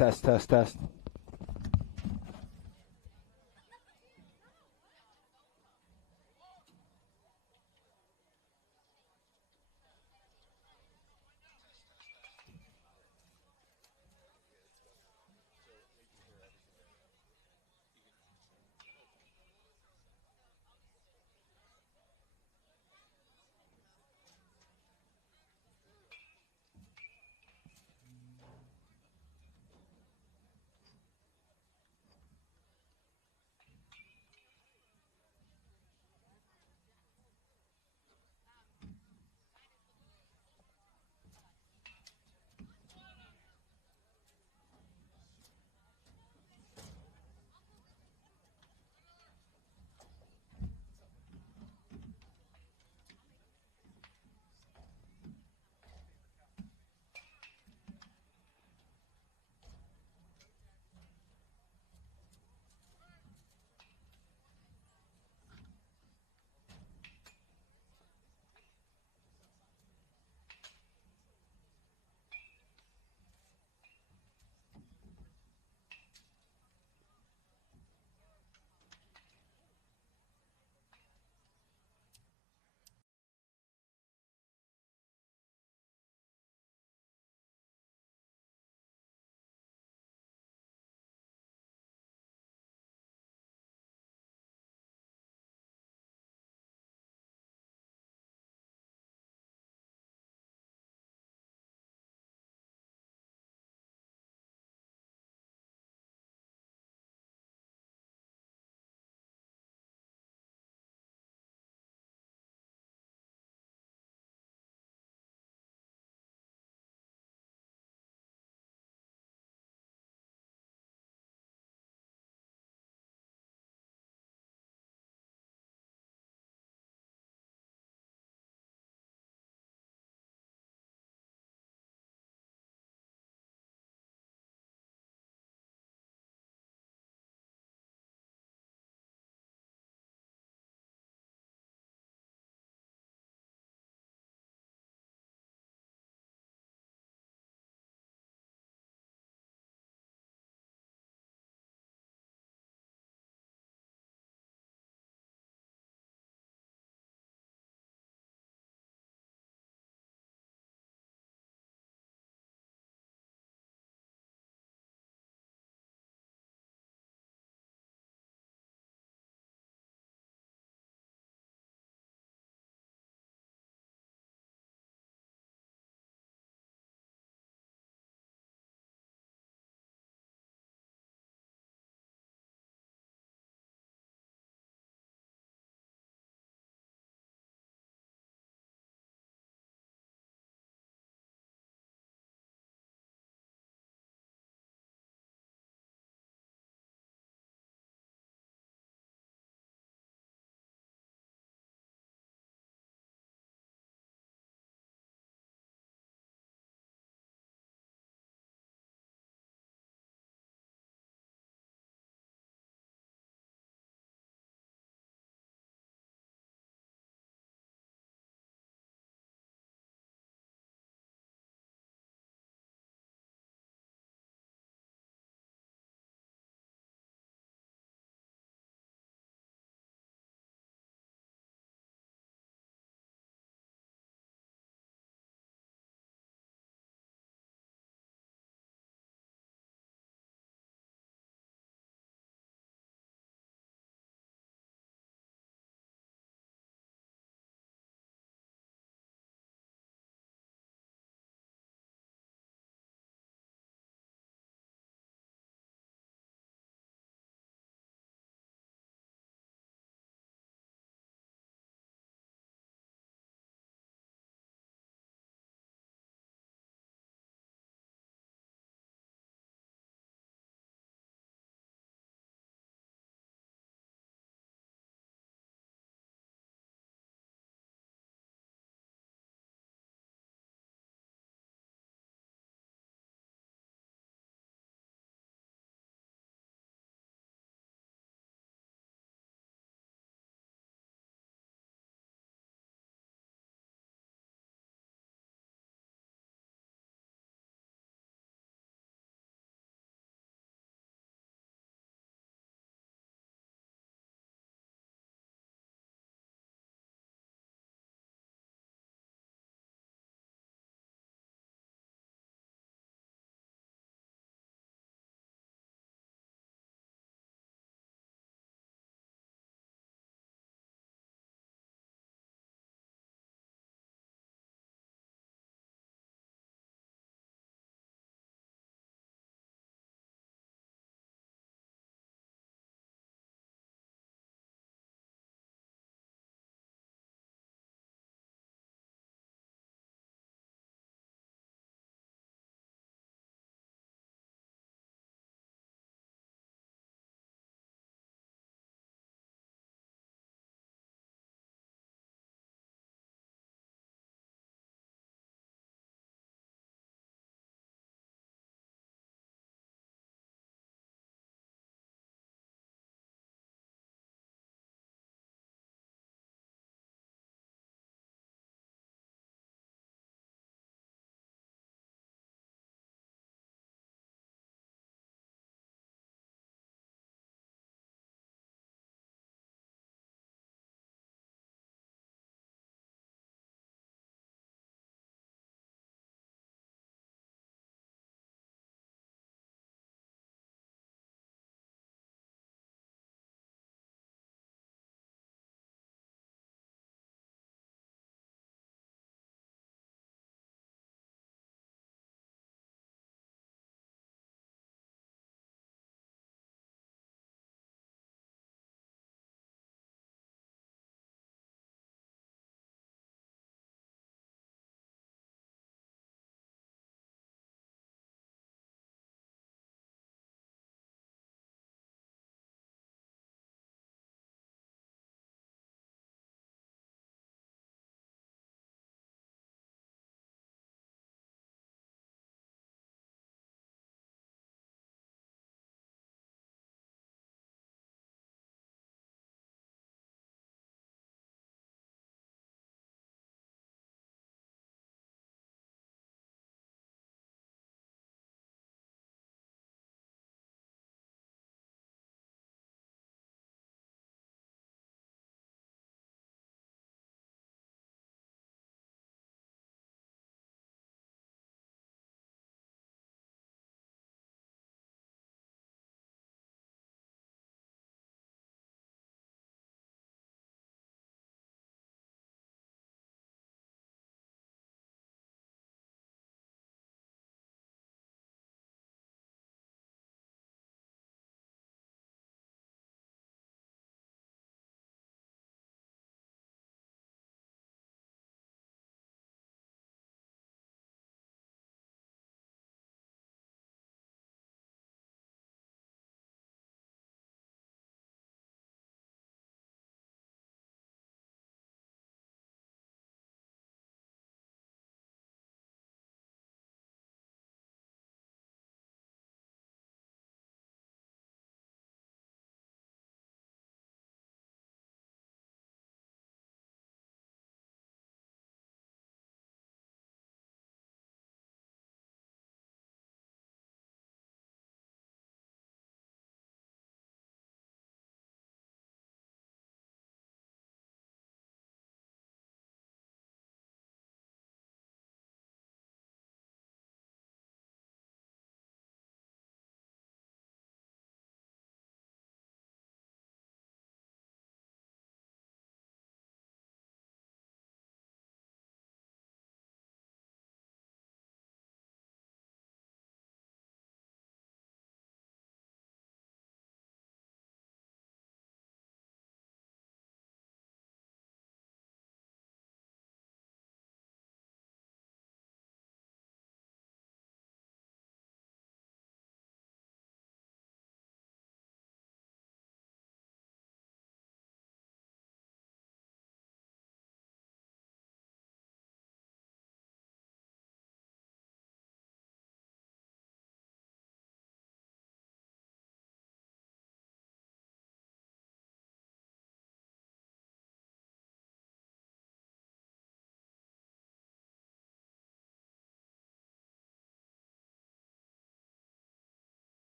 Test, test, test.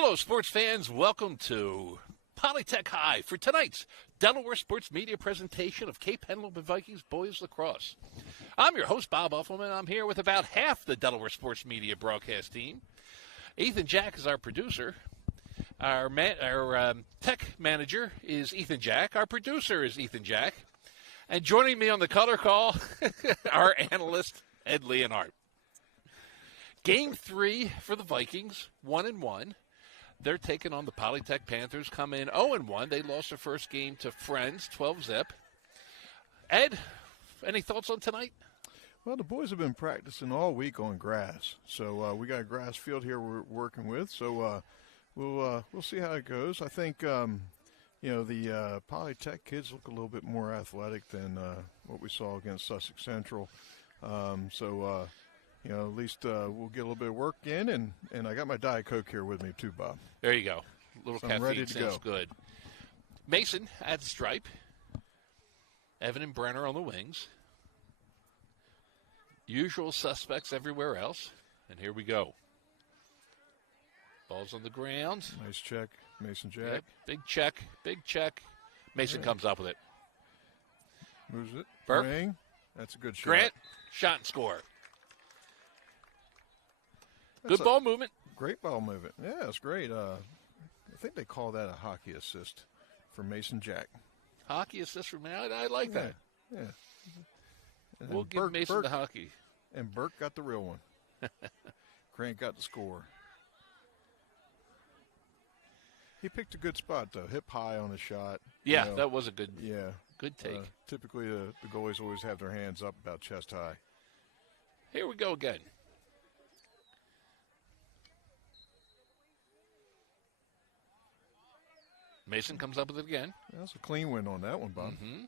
Hello, sports fans. Welcome to PolyTech High for tonight's Delaware Sports Media presentation of Cape Henlopen Vikings Boys Lacrosse. I'm your host, Bob Uffelman. I'm here with about half the Delaware Sports Media broadcast team. Ethan Jack is our producer. Our tech manager is Ethan Jack. Our producer is Ethan Jack. And joining me on the color call, our analyst, Ed Leonhardt. Game 3 for the Vikings, 1-1. They're taking on the PolyTech Panthers, come in 0-1. They lost their first game to Friends, 12-zip. Ed, any thoughts on tonight? Well, the boys have been practicing all week on grass. So we got a grass field here we're working with. So we'll see how it goes. I think, the PolyTech kids look a little bit more athletic than what we saw against Sussex Central. At least we'll get a little bit of work in, and I got my Diet Coke here with me too, Bob. There you go. A little So caffeine ready to sounds go. good. Mason at the stripe. Evan and Brenner on the wings. Usual suspects everywhere else. And here we go. Ball's on the ground. Nice check, Mason Jack. Yep, big check, big check. Mason comes up with it. Moves it. Burke. Ring. That's a good shot. Grant, shot and score. That's Good ball movement. Great ball movement. Yeah, it's great. I think they call that a hockey assist for Mason Jack. Hockey assist from I like that. Yeah. And We'll then give Mason the hockey. And Burke got the real one. Grant got the score. He picked a good spot, though. Hip high on the shot. Yeah, that was a good take. Typically, the goalies always have their hands up about chest high. Here we go again. Mason comes up with it again. That's a clean win on that one, Bob. Mm-hmm.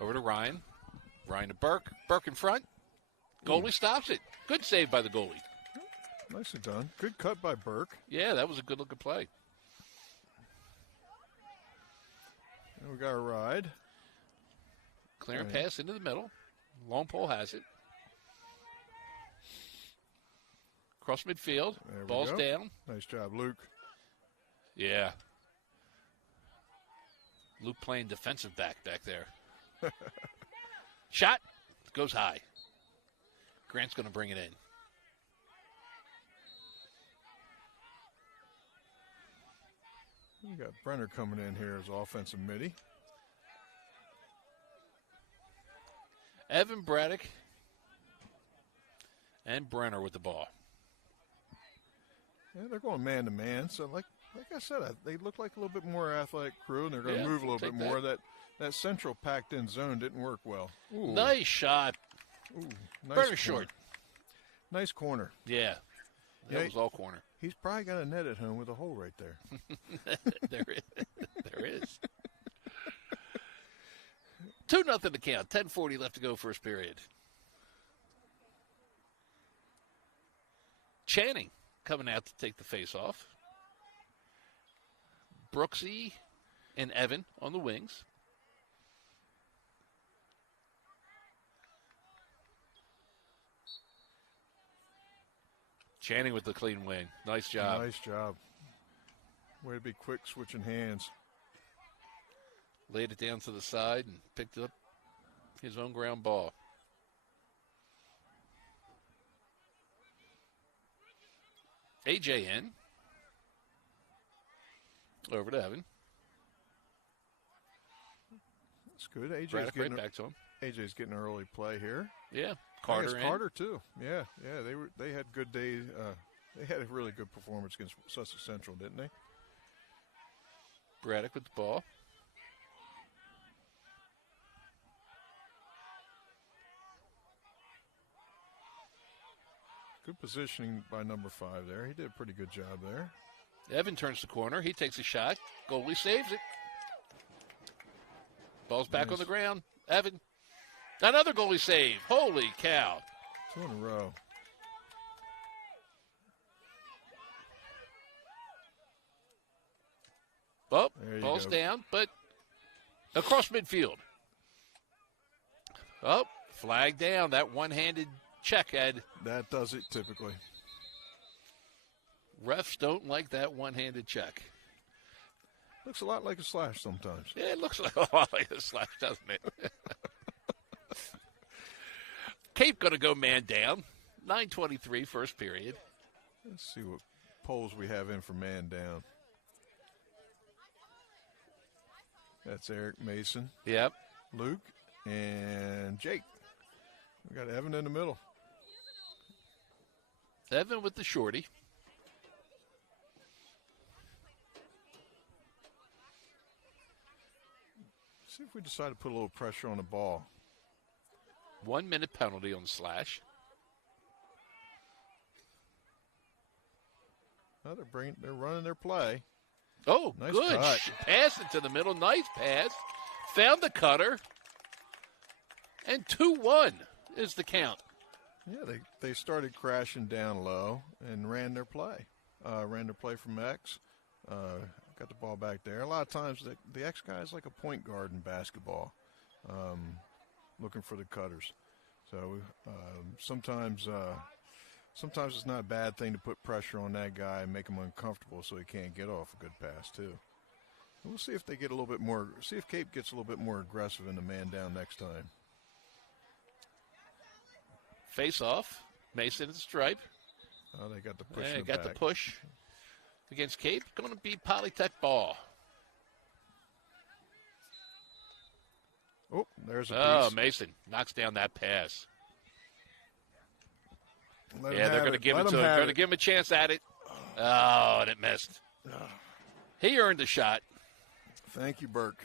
Over to Ryan. Ryan to Burke. Burke in front. Goalie stops it. Good save by the goalie. Nicely done. Good cut by Burke. Yeah, that was a good-looking play. And we got a ride. Clearing pass into the middle. Long pole has it. Cross midfield. Ball's down. Nice job, Luke. Yeah. Luke playing defensive back there. Shot. Goes high. Grant's going to bring it in. We got Brenner coming in here as offensive midi. Evan Braddock and Brenner with the ball. Yeah, they're going man-to-man. So, like I said, they look like a little bit more athletic crew, and they're going to move a little bit more. That central packed-in zone didn't work well. Ooh. Nice shot. Ooh, nice Brenner short. Nice corner. Yeah. That was all corner. He's probably got a net at home with a hole right there. There is. 2-0 to count. 10:40 left to go first period. Channing coming out to take the face off. Brooksy and Evan on the wings. Channing with the clean wing. Nice job. Nice job. Way to be quick switching hands. Laid it down to the side and picked up his own ground ball. AJ in. Over to Evan. That's good. Braddock right back to him. AJ's getting an early play here. Yeah. Carter in. Carter too. Yeah. They had good days. They had a really good performance against Sussex Central, didn't they? Braddock with the ball. Good positioning by number 5 there. He did a pretty good job there. Evan turns the corner. He takes a shot. Goalie saves it. Ball's back on the ground. Evan. Another goalie save. Holy cow. 2 in a row. Oh, ball's down, but across midfield. Oh, flag down. That one-handed check, Ed. That does it typically. Refs don't like that one-handed check. Looks a lot like a slash sometimes. Yeah, it looks like a lot like a slash, doesn't it? Cape going to go man down. 9:23 first period. Let's see what polls we have in for man down. That's Eric, Mason, Yep. Luke, and Jake. We got Evan in the middle. Evan with the shorty. See if we decide to put a little pressure on the ball. 1 minute penalty on the slash. Oh, they're running their play. Oh, Nice good. cut. Pass into the middle. Nice pass. Found the cutter. And 2-1 is the count. Yeah, they started crashing down low and ran their play. Ran their play from X. Got the ball back there. A lot of times the X guy is like a point guard in basketball, looking for the cutters. So sometimes it's not a bad thing to put pressure on that guy and make him uncomfortable so he can't get off a good pass too. And we'll see if they get a little bit more. See if Cape gets a little bit more aggressive in the man down next time. Face off. Mason at the stripe. Oh, they got the push. Yeah, in the got back. the push against Cape. Going to be PolyTech ball. Oh, there's a Oh, piece. Mason knocks down that pass. Let him Yeah, they're have going to it. give Let it to him him. have Going to it. give him a chance at it. Oh, and it missed. He earned the shot. Thank you, Burke.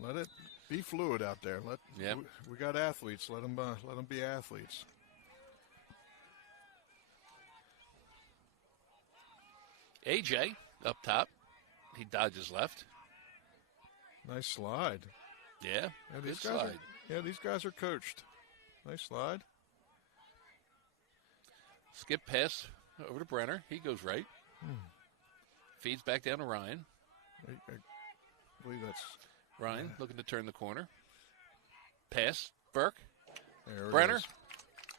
Let it be fluid out there. Yep. We got athletes. Let them be athletes. AJ up top. He dodges left. Nice slide. Yeah, Yeah, good slide. These guys are coached. Nice slide. Skip pass over to Brenner. He goes right. Feeds back down to Ryan. I believe that's Ryan looking to turn the corner. Pass. Burke. there. It Brenner. is.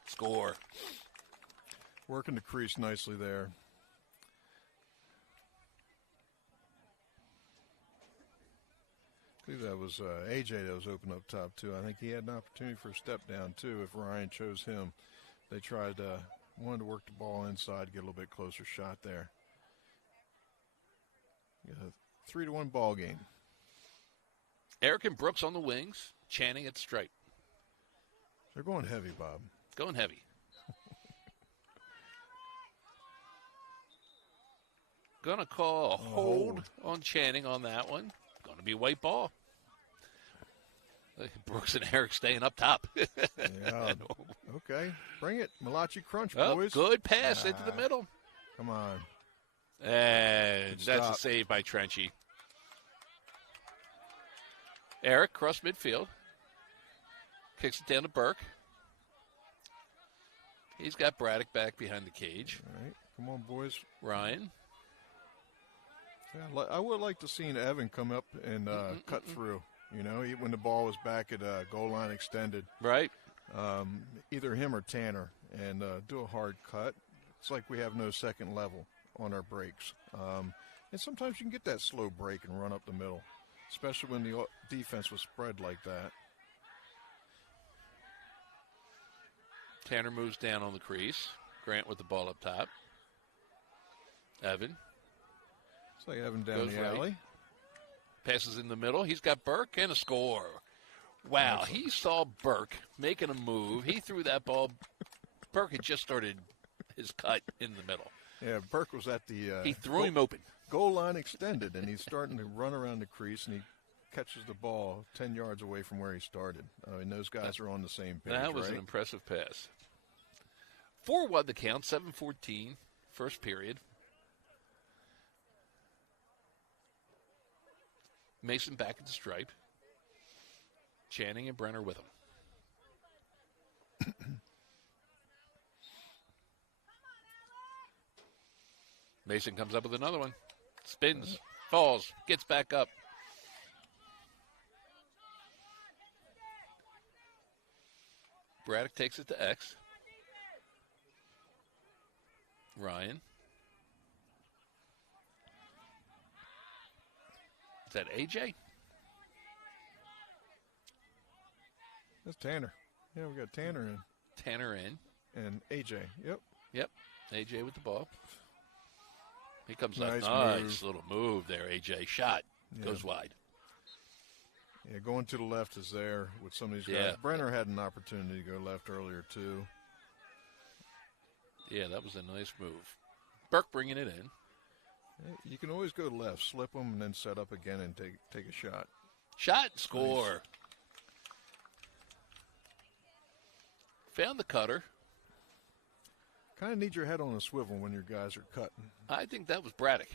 Score. Working the crease nicely there. I believe that was AJ that was open up top too. I think he had an opportunity for a step down too if Ryan chose him. They wanted to work the ball inside, get a little bit closer shot there. Yeah, 3-1 ball game. Eric and Brooks on the wings. Channing at the stripe. They're going heavy, Bob. Going heavy. Gonna call a hold on Channing on that one. Gonna be white ball. Brooks and Eric staying up top. Yeah. Okay. Bring it. Malachi Crunch, Oh, boys. good pass into the middle. Come on. And Good that's stop. a save by Trenchy. Eric, cross midfield. Kicks it down to Burke. He's got Braddock back behind the cage. All right. Come on, boys. Ryan. Yeah, I would like to see Evan come up and cut through. You know, when the ball was back at goal line extended. Right. Either him or Tanner, and do a hard cut. It's like we have no second level on our breaks. And sometimes you can get that slow break and run up the middle, especially when the defense was spread like that. Tanner moves down on the crease. Grant with the ball up top. Evan It's like Evan down goes the right. alley. Passes in the middle. He's got Burke and a score. Wow, he saw Burke making a move. He threw that ball. Burke had just started his cut in the middle. Yeah, Burke was at the He threw him open. goal line extended, and he's starting to run around the crease, and he catches the ball 10 yards away from where he started. I mean, those guys are on the same page, That was right? an impressive pass. 4-1 the count, 7:14, first period. Mason back at the stripe. Channing and Brenner with him. Mason comes up with another one. Spins, falls, gets back up. Braddock takes it to X. Ryan. Is that AJ? That's Tanner. Yeah, we got Tanner in. Tanner in. And AJ. Yep. Yep. AJ with the ball. He comes Nice up. Nice move. little move there, AJ. Shot. Yeah. Goes wide. Yeah, going to the left is there with some of these guys. Brenner had an opportunity to go left earlier, too. Yeah, that was a nice move. Burke bringing it in. You can always go left, slip them, and then set up again and take a shot. Shot, score. Nice. Found the cutter. Kind of need your head on a swivel when your guys are cutting. I think that was Braddock.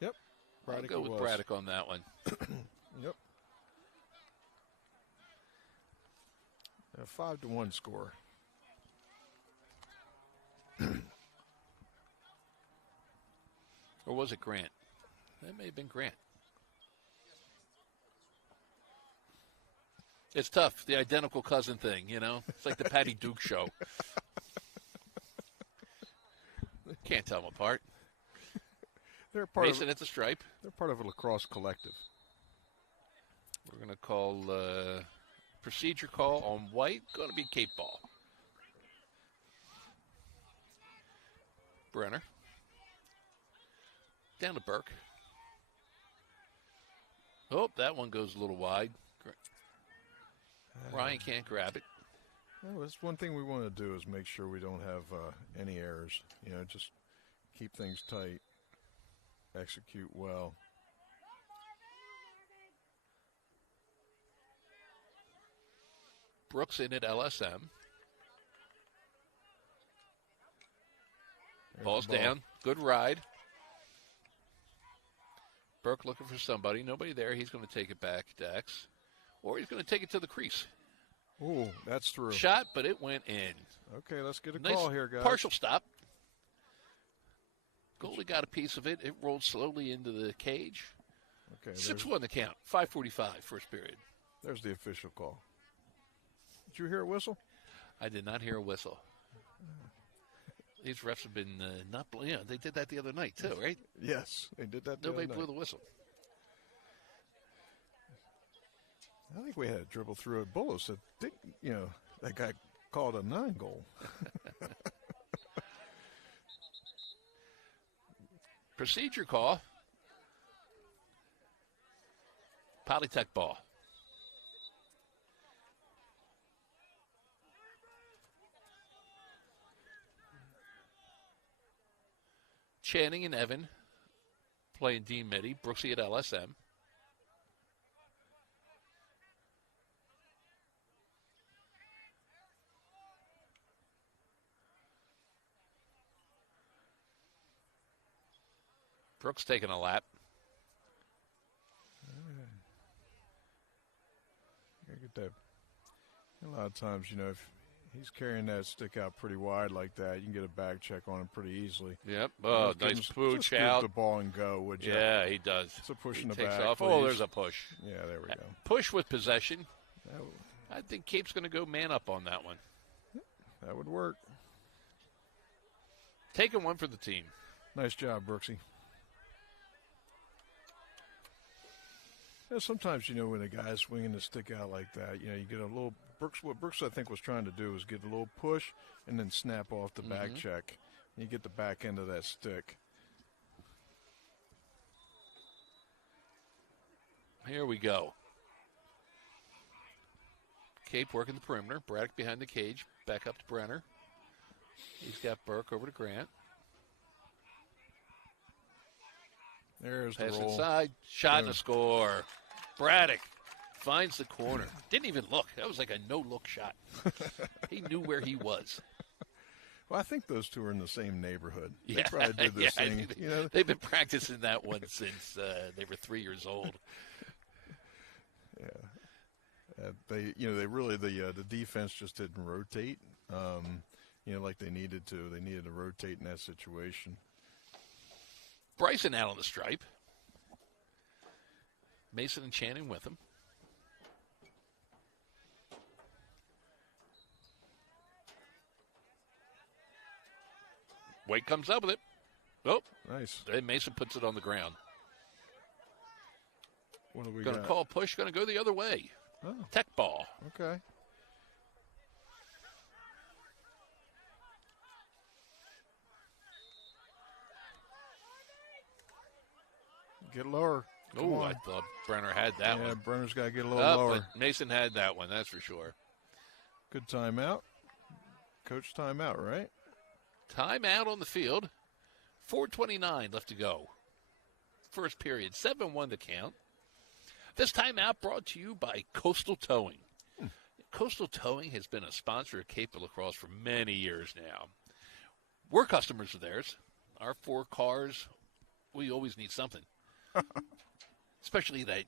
Yep. I'll go with Braddock on that one. Yep. A 5-1 score. Or was it Grant? That may have been Grant. It's tough, the identical cousin thing, you know? It's like the Patty Duke show. Can't tell them apart. They're part Mason at the stripe. They're part of a lacrosse collective. We're going to call procedure call on white. Going to be Cape ball. Brenner. Down to Burke. Oh, that one goes a little wide. Ryan can't grab it. Well, that's one thing we want to do is make sure we don't have any errors. You know, just keep things tight, execute well. Brooks in at LSM. Ball's down. Good ride. Burke looking for somebody. Nobody there. He's going to take it back to X. Or he's going to take it to the crease. Ooh, that's through. Shot, but it went in. Okay, let's get a Nice call here, guys. Partial stop. Goalie got a piece of it. It rolled slowly into the cage. Okay, 6-1 the count. 5:45 first period. There's the official call. Did you hear a whistle? I did not hear a whistle. These refs have been they did that the other night too, right? Yes, they did that. Nobody blew the whistle. I think we had a dribble through it. Bullis said, that guy called a 9-goal. Procedure call. PolyTech ball. Channing and Evan playing D Midi. Brooksy at LSM. Brooks taking a lap. Get that. A lot of times, if he's carrying that stick out pretty wide like that, you can get a back check on him pretty easily. Yep. Oh, nice pooch out. The ball and go, would you? Yeah, he does. It's a push in the takes back. Off. Please. Oh, there's a push. Yeah, there we go. Push with possession. I think Cape's going to go man up on that one. That would work. Taking one for the team. Nice job, Brooksy. Sometimes, when a guy's swinging the stick out like that, you get a little what Brooks, I think, was trying to do was get a little push and then snap off the back check. And you get the back end of that stick. Here we go. Cape working the perimeter. Braddock behind the cage. Back up to Brenner. He's got Burke over to Grant. There's Pass the roll. inside. Shot and a score. Braddock finds the corner. Didn't even look. That was like a no-look shot. He knew where he was. Well, I think those two are in the same neighborhood. Yeah. They probably did this thing. They've been practicing that one since they were 3 years old. Yeah. They really, the defense just didn't rotate, like they needed to. They needed to rotate in that situation. Bryson out on the stripe. Mason and Channing with him. Wade comes up with it. Oh, nice. And Mason puts it on the ground. What do we Going to got? call push. Going to go the other way. Oh, Tech ball. okay. Get lower. Come Oh, on. I thought Brenner had that Yeah, one. Brenner's got to get a little Oh, lower. but Mason had that one, that's for sure. Good timeout. Coach timeout, right? Timeout on the field. 4:29 left to go. First period, 7-1 to count. This timeout brought to you by Coastal Towing. Coastal Towing has been a sponsor of Cape Lacrosse for many years now. We're customers of theirs. Our 4 cars, we always need something. Especially that,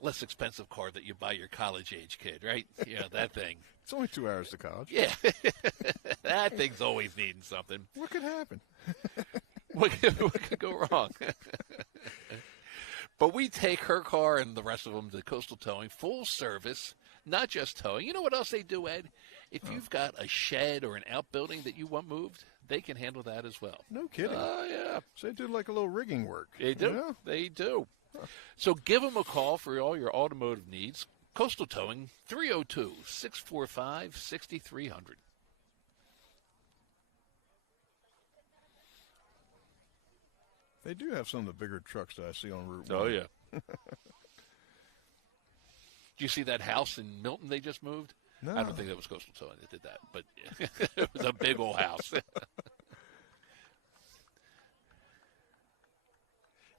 less expensive car that you buy your college-age kid, right? That thing. It's only 2 hours to college. Yeah. That thing's always needing something. What could happen? What could go wrong? But we take her car and the rest of them to Coastal Towing, full service, not just towing. You know what else they do, Ed? If you've got a shed or an outbuilding that you want moved, they can handle that as well. No kidding. Oh, yeah. So they do like a little rigging work. They do. Yeah? They do. So give them a call for all your automotive needs. Coastal Towing, 302-645-6300. They do have some of the bigger trucks that I see on Route 1. Oh, yeah. Do you see that house in Milton they just moved? No. I don't think that was Coastal Towing that did that, but it was a big old house.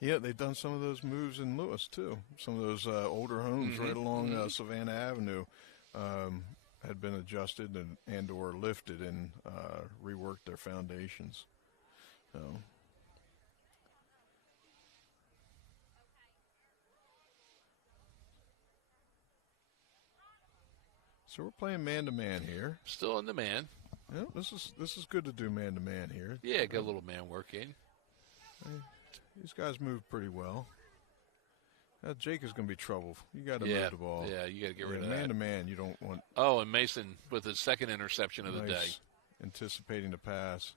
Yeah, they've done some of those moves in Lewis, too. Some of those older homes right along Savannah Avenue had been adjusted and or lifted and reworked their foundations. So we're playing man-to-man here. Still in the man. Yeah, this is good to do man-to-man here. Yeah, get a little man work in. These guys move pretty well. Jake is going to be trouble. You got to Yeah, move the ball. yeah, you got to get rid of that. Man-to-man, you don't want Oh, and Mason with his second interception of the day. anticipating the pass.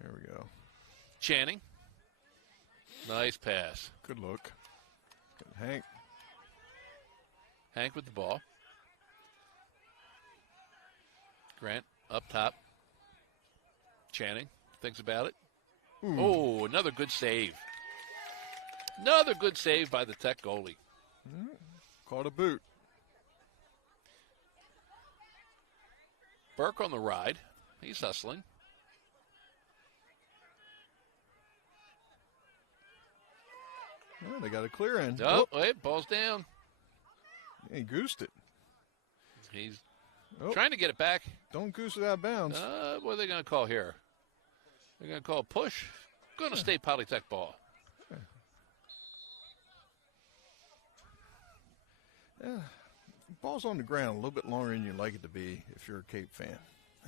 There we go. Channing. Nice pass. Good look. Good Hank. Hank with the ball. Grant up top. Channing thinks about it. Ooh. Oh, another good save. Another good save by the Tech goalie. Caught a boot. Burke on the ride. He's hustling. Oh, they got a clear end. Oh, wait, ball's down. He goosed it. He's Oh. trying to get it back. Don't goose it out of bounds. What are they going to call here? They're going to call a push. Going to stay PolyTech ball. Ball's on the ground a little bit longer than you'd like it to be if you're a Cape fan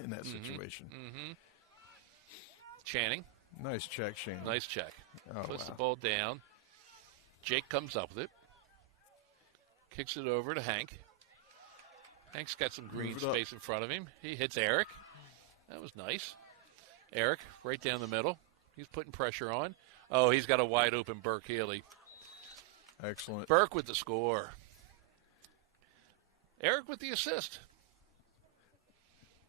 in that situation. Channing. Nice check, Shane. Nice check. Oh, Puts the wow. ball down. Jake comes up with it. Kicks it over to Hank. Hank's got some green Move it up. space in front of him. He hits Eric. That was nice. Eric right down the middle. He's putting pressure on. Oh, he's got a wide open Burke Healy. Excellent. Burke with the score. Eric with the assist.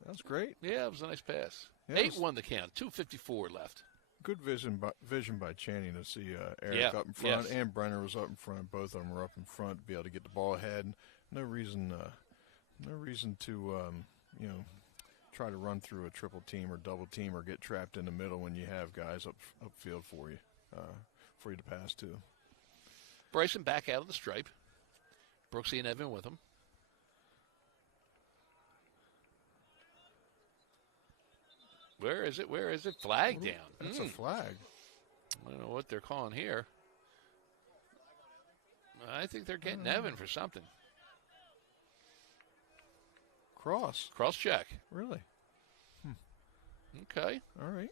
That's great. Yeah, it was a nice pass. Yeah, it was- 8-1 the count. 2:54 left. Good vision by Channing to see Eric Yeah, up in front, yes. and Brenner was up in front. Both of them were up in front to be able to get the ball ahead. No reason to try to run through a triple team or double team or get trapped in the middle when you have guys upfield for you to pass to. Bryson back out of the stripe. Brooksy and Evan with him. Where is it? Where is it? Flag down. That's a flag. I don't know what they're calling here. I think they're getting Evan for something. Cross. Cross check. Really? Okay. All right.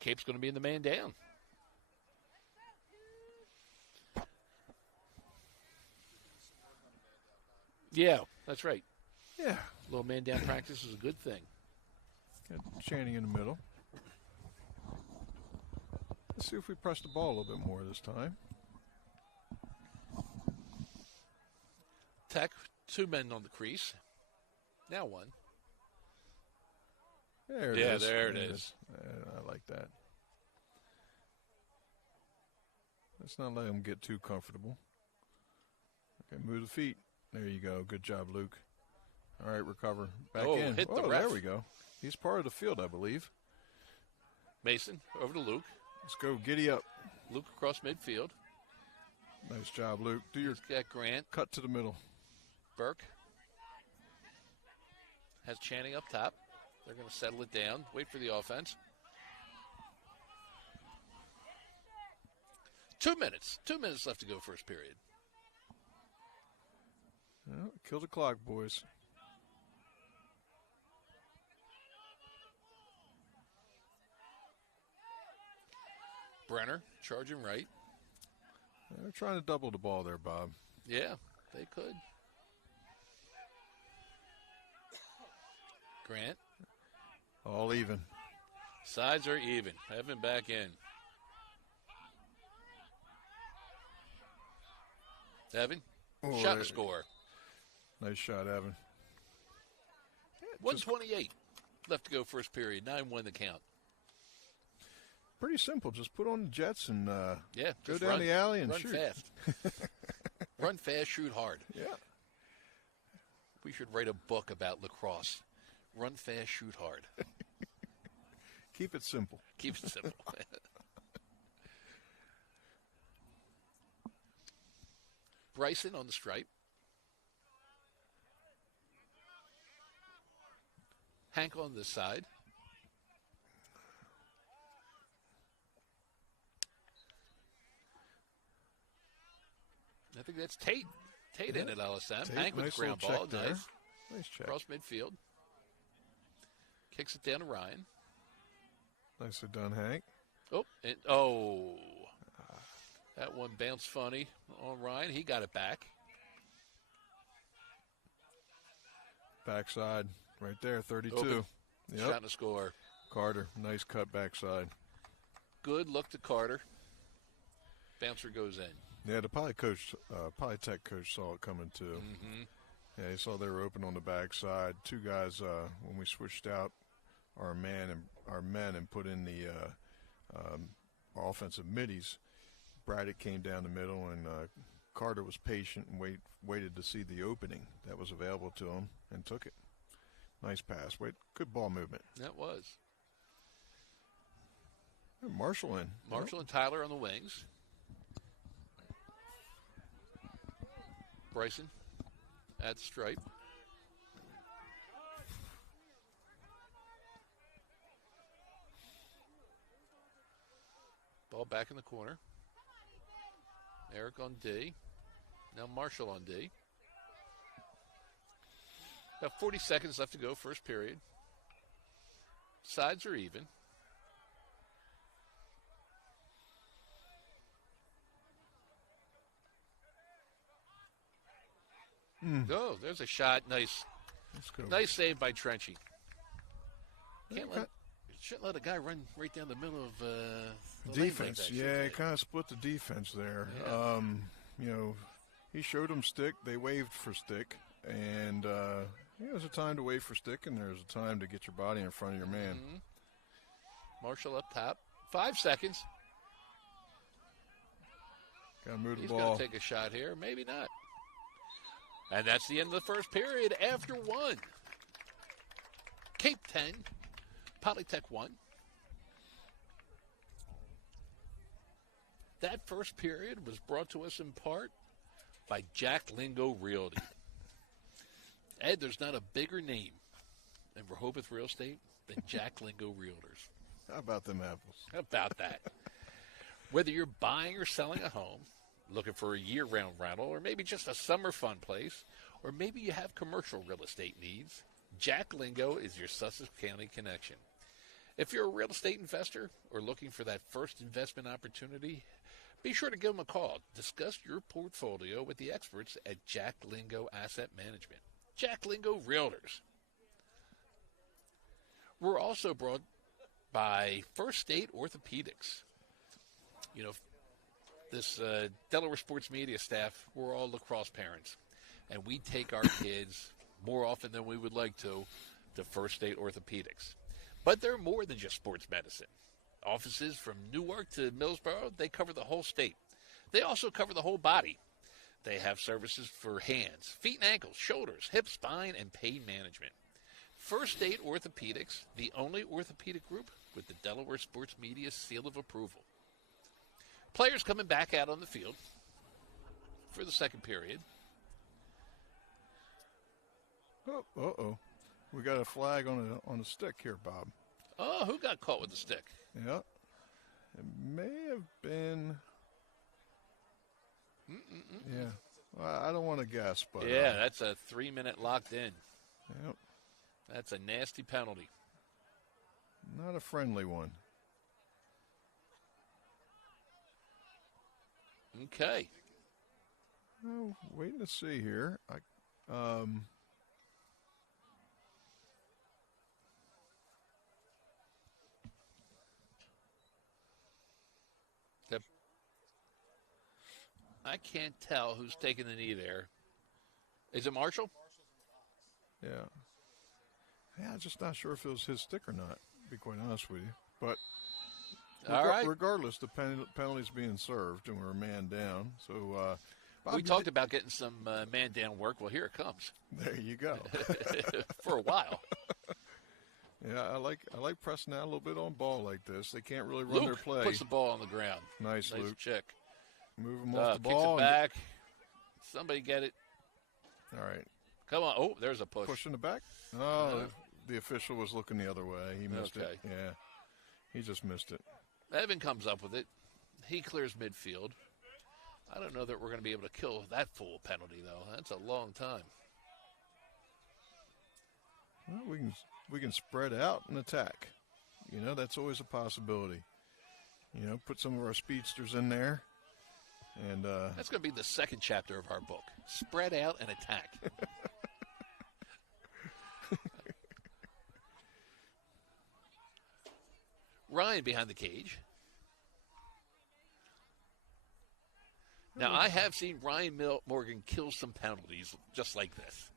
Cape's going to be in the man down. Yeah, that's right. Yeah. Little man down practice is a good thing. Got Channing in the middle. Let's see if we press the ball a little bit more this time. Tech, 2 men on the crease. Now 1. There it is. There it is. I like that. Let's not let him get too comfortable. Okay, move the feet. There you go. Good job, Luke. All right, recover. Back in. Hit the ref. There we go. He's part of the field, I believe. Mason, over to Luke. Let's go. Giddy up. Luke across midfield. Nice job, Luke. Do your He's got Grant. cut to the middle. Burke has Channing up top. They're going to settle it down. Wait for the offense. 2 minutes. 2 minutes left to go first period. Well, kill the clock, boys. Brenner charging right. They're trying to double the ball there, Bob. Yeah, they could. Grant. All even. Sides are even. Evan back in. Evan. Shot to score. Nice shot, Evan. 1:28 left to go first period. 9-1 the count. Pretty simple. Just put on the Jets and go down run, the alley and run shoot. Fast. Run fast, shoot hard. Yeah. We should write a book about lacrosse. Run fast, shoot hard. Keep it simple. Keep it simple. Bryson on the stripe. Hank on this side. I think that's Tate. Tate in it, LSM. Tate, Hank with nice the ground little ball. check there. Nice. Nice check. Cross midfield. Kicks it down to Ryan. Nicely done, Hank. That one bounced funny on Ryan. He got it back. Backside, right there, 32. Open. Yep. Shot to score. Carter, nice cut backside. Good look to Carter. Bouncer goes in. Yeah, the PolyTech coach saw it coming too. Mm-hmm. Yeah, he saw they were open on the backside. 2 guys, when we switched out our men and put in the offensive middies, Braddock came down the middle, and Carter was patient and waited to see the opening that was available to him and took it. Nice pass. Good ball movement. That was. Marshall in. Marshall and Tyler on the wings. Bryson at the stripe. Ball back in the corner. Eric on D. Now Marshall on D. About 40 seconds left to go, first period. Sides are even. Oh, there's a shot. Nice. Let's go. Nice save by Trenchy. Shouldn't let a guy run right down the middle of the defense. lane like Yeah, kind of split the defense there. Yeah. He showed them stick. They waved for stick. And there's a time to wave for stick, and there's a time to get your body in front of your man. Mm-hmm. Marshall up top. 5 seconds. Got to move the He's ball. going to take a shot here. Maybe not. And that's the end of the first period after 1. Cape 10, PolyTech 1. That first period was brought to us in part by Jack Lingo Realty. Ed, there's not a bigger name in Rehoboth Real Estate than Jack Lingo Realtors. How about them apples? How about that? Whether you're buying or selling a home, looking for a year-round rental, or maybe just a summer fun place, or maybe you have commercial real estate needs, Jack Lingo is your Sussex County connection. If you're a real estate investor or looking for that first investment opportunity, be sure to give them a call. Discuss your portfolio with the experts at Jack Lingo Asset Management. Jack Lingo Realtors. We're also brought by First State Orthopedics. You know, this Delaware sports media staff, we're all lacrosse parents, and we take our kids more often than we would like to First State Orthopedics. But they're more than just sports medicine. Offices from Newark to Millsboro, they cover the whole state. They also cover the whole body. They have services for hands, feet and ankles, shoulders, hips, spine, and pain management. First State Orthopedics, the only orthopedic group with the Delaware Sports Media seal of approval. Players coming back out on the field for the second period. Oh, uh-oh. We got a flag on a stick here, Bob. Oh, who got caught with the stick? Yeah. It may have been... Yeah. Well, I don't want to guess, but... Yeah, that's a 3-minute locked in. Yep. That's a nasty penalty. Not a friendly one. Okay. Oh, waiting to see here. I can't tell who's taking the knee there. Is it Marshall? Yeah. Yeah, I'm just not sure if it was his stick or not, to be quite honest with you. But all right. Regardless, the penalty's being served, and we're a man down. So Bob, we talked about getting some man down work. Well, here it comes. There you go. For a while. Yeah, I like pressing out a little bit on ball like this. They can't really run Luke their play. Puts the ball on the ground. Nice Luke. Check. Move him off the ball. Kicks it back. Somebody get it. All right. Come on. Oh, there's a push. Push in the back? Oh, the official was looking the other way. He missed it. Yeah. He just missed it. Evan comes up with it. He clears midfield. I don't know that we're going to be able to kill that full penalty, though. That's a long time. Well, we can spread out and attack. You know, that's always a possibility. You know, put some of our speedsters in there. And that's going to be the second chapter of our book. Spread out and attack. Ryan behind the cage. Now, I have seen Ryan Morgan kill some penalties just like this.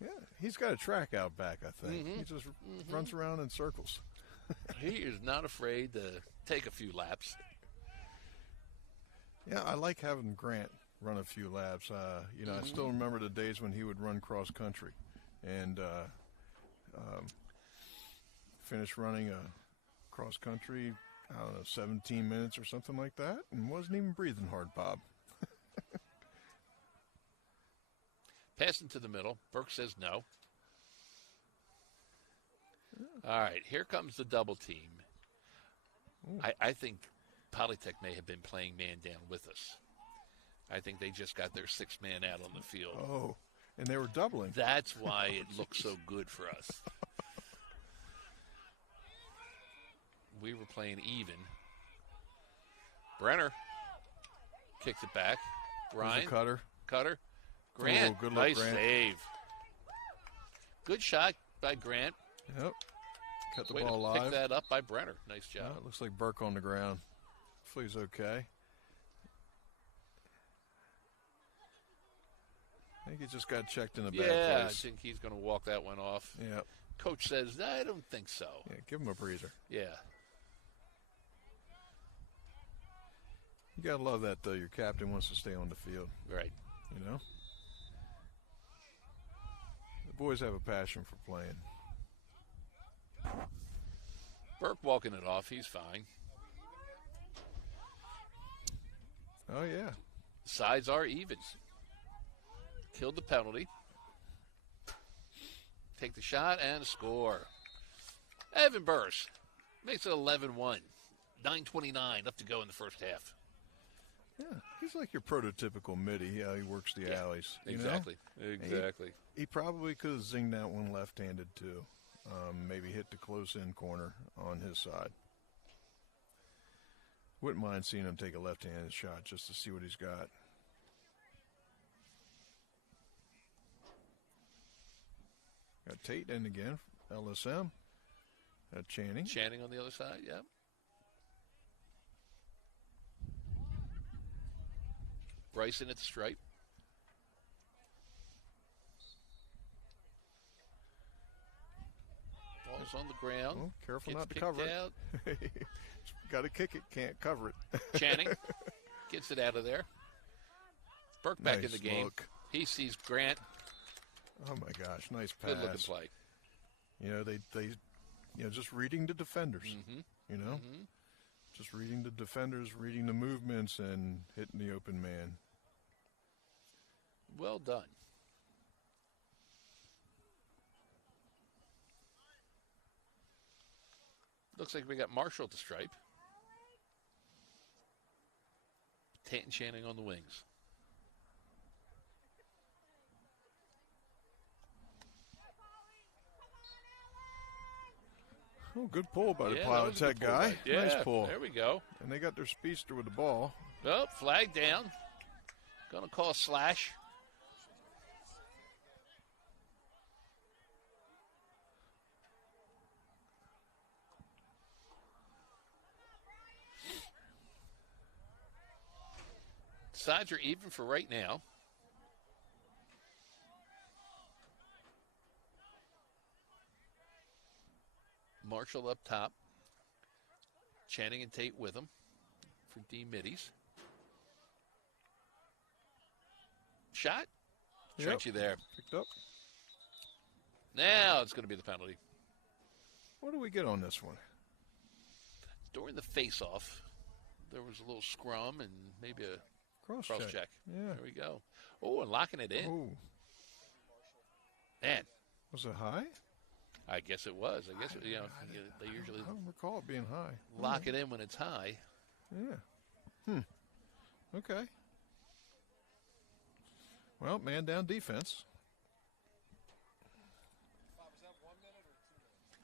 Yeah, he's got a track out back, I think. He just runs around in circles. He is not afraid to take a few laps. Yeah, I like having Grant run a few laps. You know, I still remember the days when he would run cross country and finish running a cross country, I don't know, 17 minutes or something like that, and wasn't even breathing hard, Bob. Pass into the middle. Burke says no. All right, here comes the double team. I think PolyTech may have been playing man down with us. I think they just got their 6-man out on the field. Oh, and they were doubling. That's why it looked so good for us. We were playing even. Brenner kicks it back. Ryan. Cutter. Grant. Good luck, nice Grant. save. Good shot by Grant. Yep. Cut the Way ball to live. pick that up by Brenner. Nice job. It looks like Burke on the ground. Hopefully he's okay. I think he just got checked in the bad Yeah, place. I think he's going to walk that one off. Yeah. Coach says, I don't think so. Yeah, give him a breather. Yeah. You got to love that, though. Your captain wants to stay on the field. Right. You know? The boys have a passion for playing. Burke walking it off. He's fine. Oh, yeah. Sides are even. Killed the penalty. Take the shot and score. Evan Burse makes it 11-1. 9:29 left to go in the first half. Yeah, he's like your prototypical midi. He works the alleys. Exactly. You know? Exactly. He probably could have zinged that one left-handed, too. Maybe hit the close-in corner on his side. Wouldn't mind seeing him take a left-handed shot just to see what he's got. Got Tate in again, LSM. Got Channing. Channing on the other side, yeah. Bryson at the stripe. Ball's on the ground. Well, careful Gets not to cover out. it. Got to kick it, can't cover it. Channing gets it out of there. Burke back in the game. Look. He sees Grant. Oh my gosh, nice pass. Good looking play. They just reading the defenders. Just reading the defenders, reading the movements, and hitting the open man. Well done. Looks like we got Marshall at the stripe. Tate and Channing on the wings. Oh, good pull by the that was a PolyTech good pull guy. by- Yeah, Nice pull. There we go. And they got their speedster with the ball. Oh, flag down. Gonna call a slash. Sides are even for right now. Marshall up top. Channing and Tate with him for D middies. Shot. Yep. Trenchy there. Picked up. Now it's going to be the penalty. What do we get on this one? During the face-off, there was a little scrum and maybe a Cross check. Yeah. There we go. Oh, and locking it in. Oh, Man, was it high? I guess it was. I guess, they usually I don't recall it being high. lock it in when it's high. Yeah. Okay. Well, man down defense.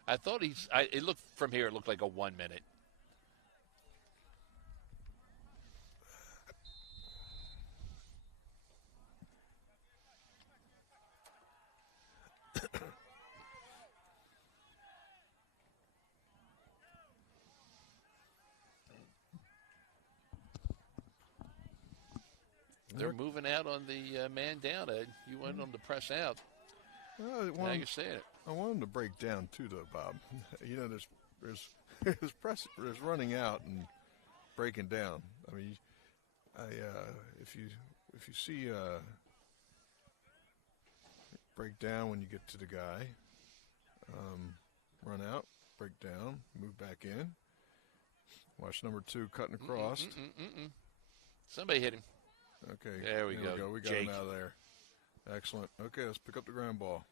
I thought it looked from here, it looked like a 1 minute. They're moving out on the man down, Ed. You wanted them to press out. Well, Now you're saying it. I want them to break down too, though, Bob. There's running out and breaking down. I mean, if you see break down when you get to the guy, run out, break down, move back in. Watch number 2 cutting across. Somebody hit him. Okay, There we go. We got Jake. him out of there. Excellent. Okay, let's pick up the ground ball.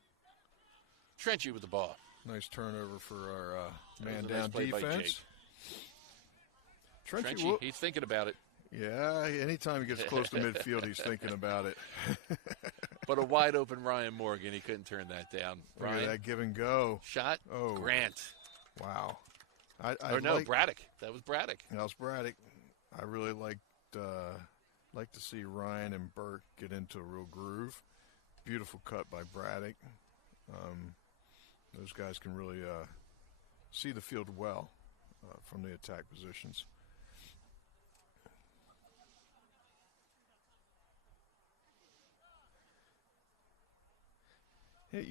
Trenchy with the ball. Nice turnover for our That man was a nice down play by defense. Trenchy, he's thinking about it. Yeah, anytime he gets close to midfield, he's thinking about it. But a wide open Ryan Morgan, he couldn't turn that down. Look at Ryan, that give and go. shot. Oh. Grant. Wow. Braddock. That was Braddock. That was Braddock. I really like to see Ryan and Burke get into a real groove. Beautiful cut by Braddock. Those guys can really see the field well from the attack positions. Hey,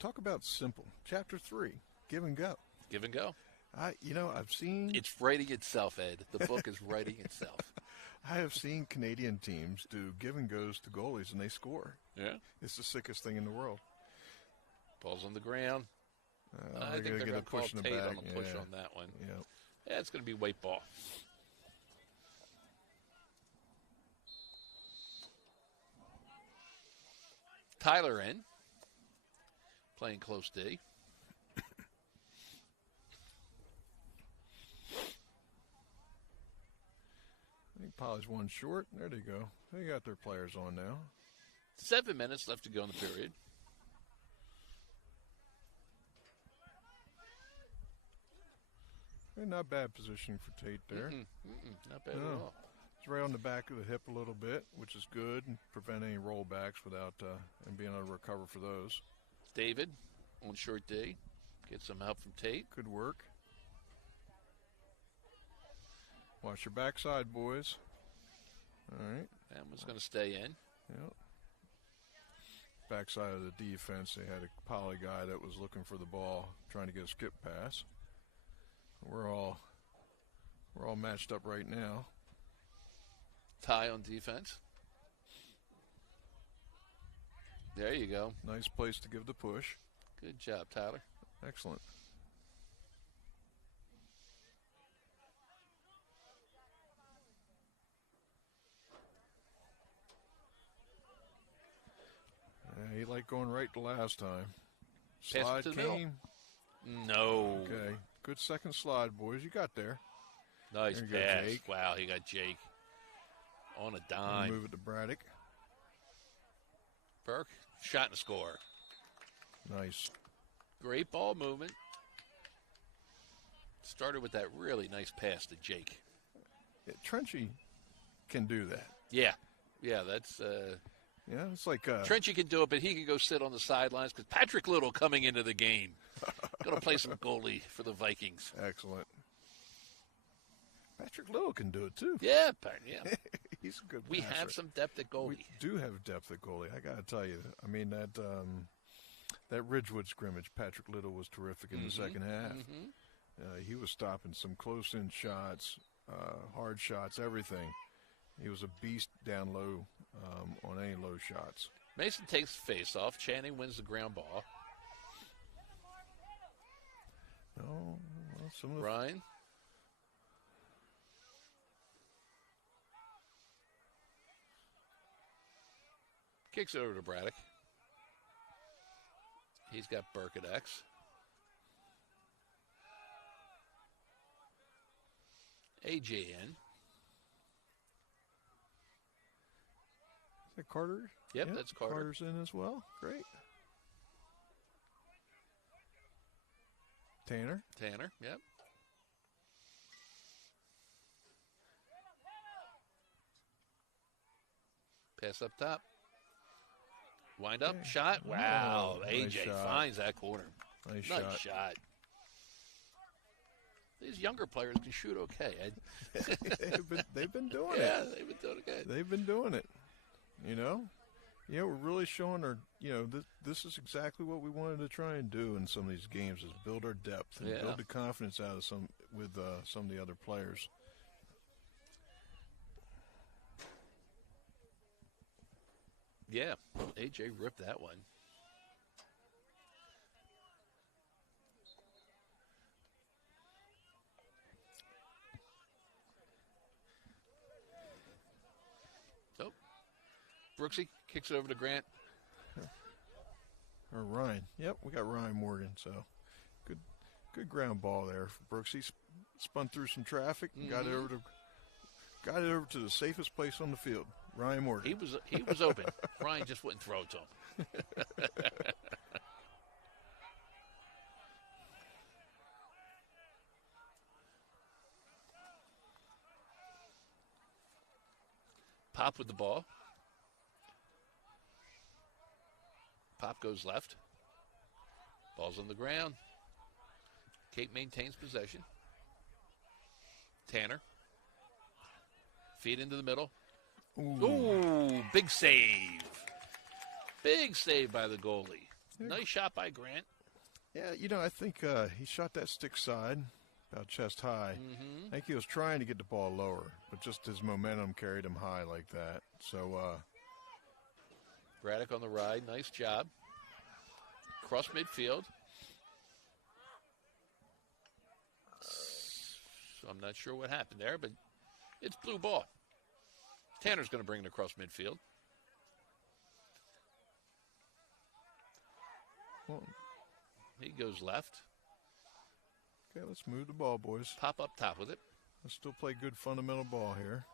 talk about simple. Chapter 3, give and go. Give and go. I've seen. It's writing itself, Ed. The book is writing itself. I have seen Canadian teams do give and goes to goalies and they score. Yeah. It's the sickest thing in the world. Ball's on the ground. I think they're going to call push in the Tate back. on the push on that one. Yeah. Yeah, it's going to be white ball. Tyler in. Playing close D. I think Poly's one short. There they go. They got their players on now. 7 minutes left to go in the period. Not bad positioning for Tate there. Not bad at all. It's right on the back of the hip a little bit, which is good, and prevent any rollbacks without and being able to recover for those. David on short D. Get some help from Tate. Good work. Watch your backside, boys. All right. That one's going to stay in. Yep. Backside of the defense, they had a Poly guy that was looking for the ball, trying to get a skip pass. We're all matched up right now. Tie on defense. There you go. Nice place to give the push. Good job, Tyler. Excellent. He liked going right the last time. Slide came. No. Okay. Good second slide, boys. You got there. Nice there pass. Wow, he got Jake on a dime. Move it to Braddock. Burke, shot and score. Nice. Great ball movement. Started with that really nice pass to Jake. Yeah, Trenchy can do that. Yeah. Yeah, that's... Yeah, it's like... Trenchy can do it, but he can go sit on the sidelines because Patrick Little coming into the game. Going to play some goalie for the Vikings. Excellent. Patrick Little can do it, too. Yeah. He's a good We passer. have some depth at goalie. We do have depth at goalie. I got to tell you. I mean, that Ridgewood scrimmage, Patrick Little was terrific in the second half. He was stopping some close-in shots, hard shots, everything. He was a beast down low on any low shots. Mason takes the face-off. Channing wins the ground ball. No, well, some of the Ryan. Kicks it over to Braddock. He's got Burke at X. AJ in. Is that Carter? Yep, that's Carter. Carter's in as well. Great. Tanner, yep. Pass up top. Wind up, shot. Wow, Oh, AJ nice shot. finds that corner. nice shot. These younger players can shoot okay. they've been doing Yeah, it. they've been doing good. They've been doing it. You know, we're really showing our. This is exactly what we wanted to try and do in some of these games: is build our depth and build the confidence out of some of the other players. Yeah, AJ ripped that one. So, Brooksy kicks it over to Grant. Or Ryan. Yep, we got Ryan Morgan. So, good ground ball there. Brooks, he spun through some traffic and got it over to the safest place on the field. Ryan Morgan. He was open. Ryan just wouldn't throw it to him. Pop with the ball. Pop goes left. Ball's on the ground. Cape maintains possession. Tanner. Feed into the middle. Ooh, big save. Big save by the goalie. Nice shot by Grant. Yeah, I think he shot that stick side about chest high. I think he was trying to get the ball lower, but just his momentum carried him high like that. So, Braddock on the ride. Nice job. Cross midfield. So I'm not sure what happened there, but it's blue ball. Tanner's going to bring it across midfield. well, He goes left. okay, let's move the ball, boys. Pop up top with it. Let's still play good fundamental ball here.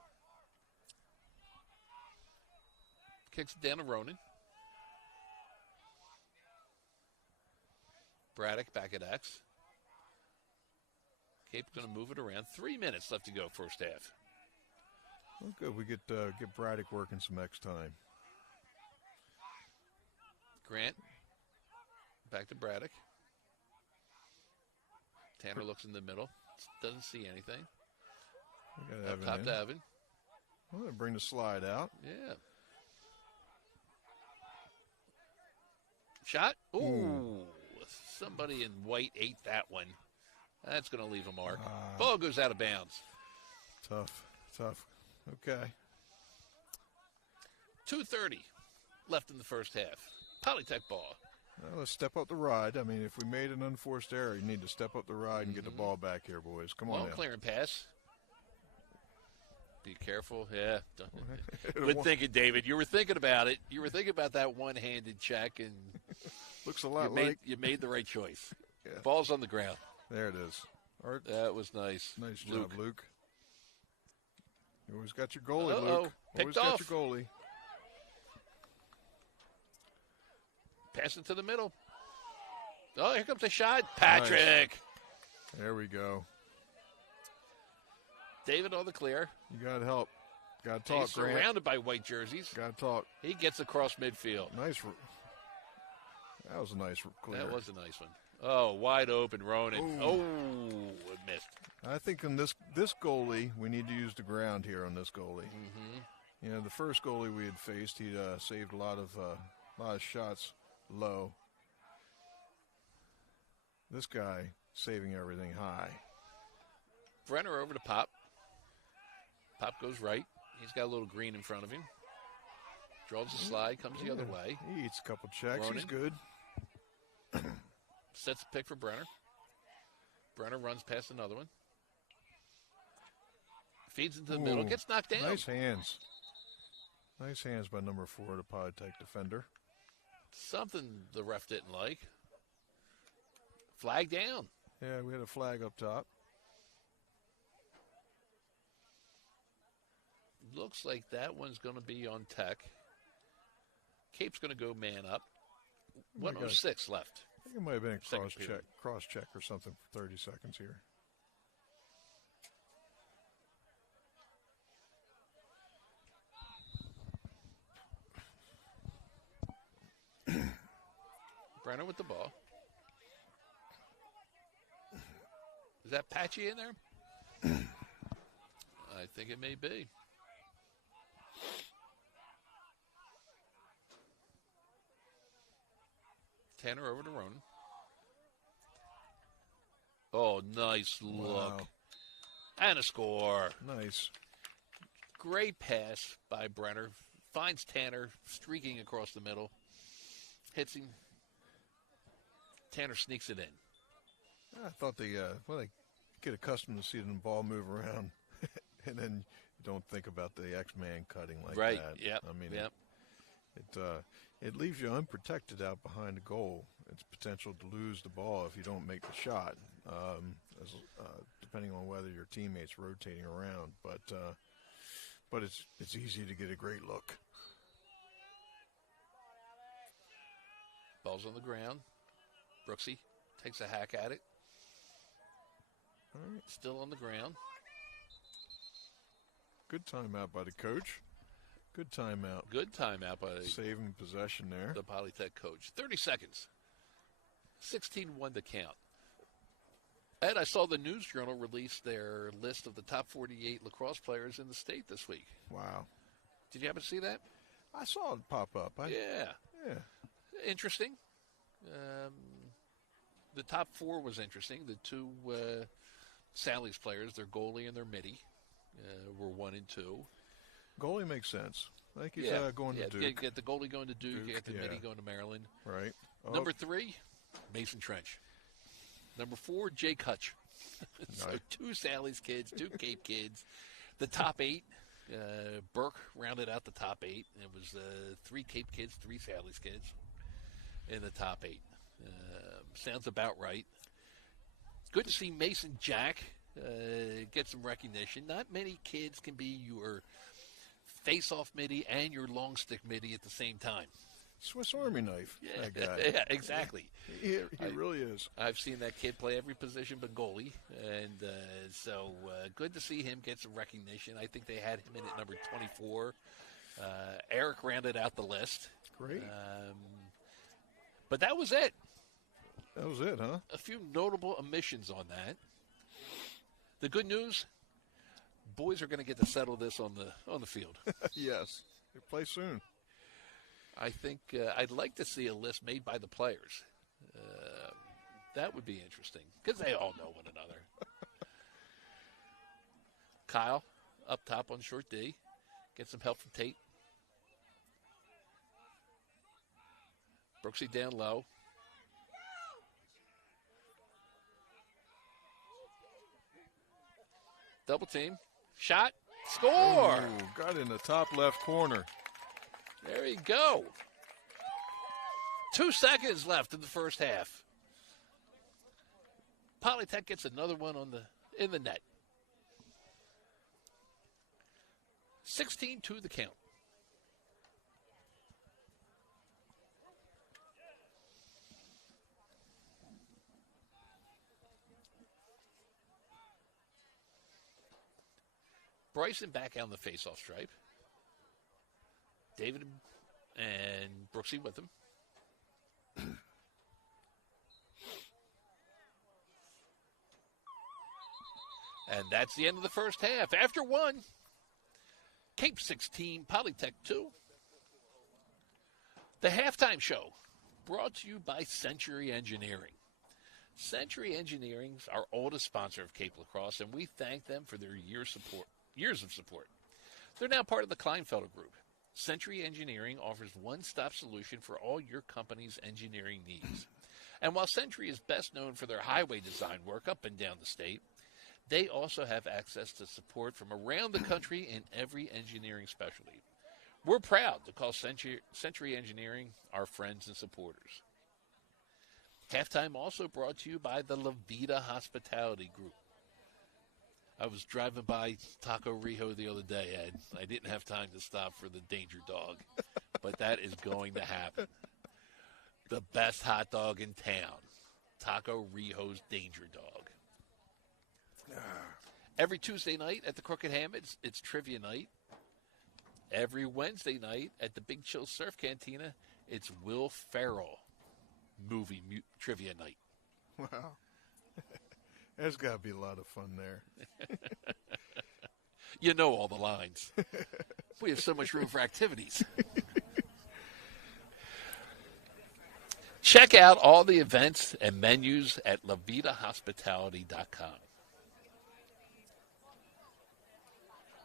Kicks it down to Ronan. Braddock back at X. Cape's going to move it around. 3 minutes left to go first half. Well, good. We get Braddock working some X time. Grant. Back to Braddock. Tanner looks in the middle. Doesn't see anything. We got Up Evan top in. to Evan. I'm going to bring the slide out. Yeah. Shot. Ooh. Somebody in white ate that one. That's going to leave a mark. Ball goes out of bounds. Tough. Okay. 2:30 left in the first half. PolyTech ball. Well, let's step up the ride. I mean, if we made an unforced error, you need to step up the ride and get the ball back here, boys. Come on now. Clearing pass. Be careful. Yeah. Good thinking, David. You were thinking about it. You were thinking about that one-handed check, and looks a lot you made the right choice. Yeah. Ball's on the ground. There it is. Art. That was nice. Nice Luke. job, Luke. You always got your goalie, Luke. Picked Always off. got your goalie. Pass it to the middle. Oh, here comes a shot. Patrick. Nice. There we go. David on the clear. You got to help. Got to talk, He's Grant. surrounded by white jerseys. Got to talk. He gets across midfield. Nice. That was a nice clear. That was a nice one. Oh, wide open, Ronan. Ooh. Oh, it missed. I think in this goalie, we need to use the ground here on this goalie. Mm-hmm. You know, the first goalie we had faced, he'd saved a lot of shots low. This guy saving everything high. Brenner over to Pop. Pop goes right. He's got a little green in front of him. Draws the slide, comes the other way. He eats a couple checks. Ronan. He's good. Sets a pick for Brenner. Brenner runs past another one. Feeds into the middle. Gets knocked down. Nice hands. Nice hands by number 4, the PolyTech defender. Something the ref didn't like. Flag down. Yeah, we had a flag up top. Looks like that one's going to be on Tech. Cape's going to go man up. 1:06 left. I think it might have been a Second period. cross check or something for 30 seconds here. Brenner with the ball. Is that Patchy in there? I think it may be. Tanner over to Ronan. Oh, nice look. Wow. And a score. Nice. Great pass by Brenner. Finds Tanner streaking across the middle. Hits him. Tanner sneaks it in. I thought they get accustomed to seeing the ball move around, and then you don't think about the X-Man cutting like right. that. Yep. I mean, yep. It leaves you unprotected out behind the goal. It's potential to lose the ball if you don't make the shot, depending on whether your teammate's rotating around. But it's easy to get a great look. Ball's on the ground. Brooksy takes a hack at it. All right. Still on the ground. Good timeout by the coach. Good timeout. Good timeout by saving possession there. The PolyTech coach. 30 seconds. 16-1 to count. Ed, I saw the News Journal release their list of the top 48 lacrosse players in the state this week. Wow. Did you happen to see that? I saw it pop up. Yeah. Interesting. The top 4 was interesting. The 2 Sally's players, their goalie and their midi, were 1 and 2. Goalie makes sense. I think he's going to Duke. Get the goalie going to Duke. Get the midi going to Maryland. Right. Number 3, Mason Trench. Number 4, Jake Hutch. So 2 Sally's kids, 2 Cape kids. The top 8, Burke rounded out the top 8. It was 3 Cape kids, 3 Sally's kids in the top 8. Sounds about right. Good to see Mason Jack get some recognition. Not many kids can be your face-off midi and your long stick midi at the same time. Swiss Army knife. Yeah, that guy. yeah, exactly. He really is. I've seen that kid play every position but goalie, and so good to see him get some recognition. I think they had him in at number 24. Eric rounded out the list. Great. But that was it. That was it, huh? A few notable omissions on that. The good news, boys are going to get to settle this on the field. Yes. They play soon. I think I'd like to see a list made by the players. That would be interesting because they all know one another. Kyle up top on short D. Get some help from Tate. Brooksy down low. Double team. Shot. Score! Ooh, got in the top left corner. There you go. 2 seconds left in the first half. PolyTech gets another one in the net. 16 to the count. Bryson back on the faceoff stripe. David and Brooksy with him. And that's the end of the first half. After one, Cape 16, PolyTech 2. The halftime show brought to you by Century Engineering. Century Engineering is our oldest sponsor of Cape Lacrosse, and we thank them for their years of support. They're now part of the Kleinfelder Group. Century Engineering offers one-stop solution for all your company's engineering needs. And while Century is best known for their highway design work up and down the state, they also have access to support from around the country in every engineering specialty. We're proud to call Century Engineering our friends and supporters. Halftime also brought to you by the La Vida Hospitality Group. I was driving by Taco Rijo the other day, Ed. I didn't have time to stop for the Danger Dog, but that is going to happen. The best hot dog in town, Taco Rijo's Danger Dog. Every Tuesday night at the Crooked Ham, it's trivia night. Every Wednesday night at the Big Chill Surf Cantina, it's Will Ferrell movie trivia night. Wow. There's got to be a lot of fun there. You know all the lines. We have so much room for activities. Check out all the events and menus at lavidahospitality.com.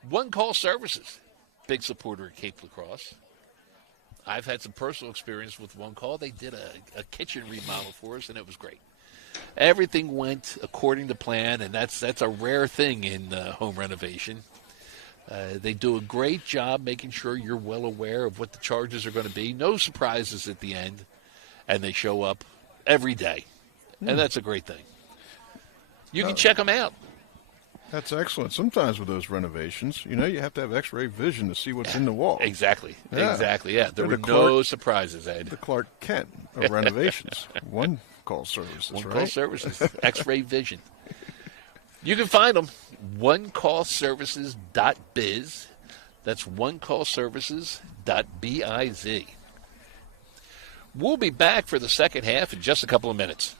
One Call Services, big supporter of Cape Lacrosse. I've had some personal experience with One Call. They did a kitchen remodel for us, and it was great. Everything went according to plan, and that's a rare thing in home renovation. They do a great job making sure you're well aware of what the charges are going to be. No surprises at the end, and they show up every day, and that's a great thing. You can check them out. That's excellent. Sometimes with those renovations, you have to have X-ray vision to see what's in the wall. Exactly. Yeah. Exactly. Yeah. There were no surprises, Ed. The Clark Kent of renovations. One Call Services, One right? Call Services. X-ray vision. You can find them. OneCallServices.biz. That's OneCallServices.biz. We'll be back for the second half in just a couple of minutes.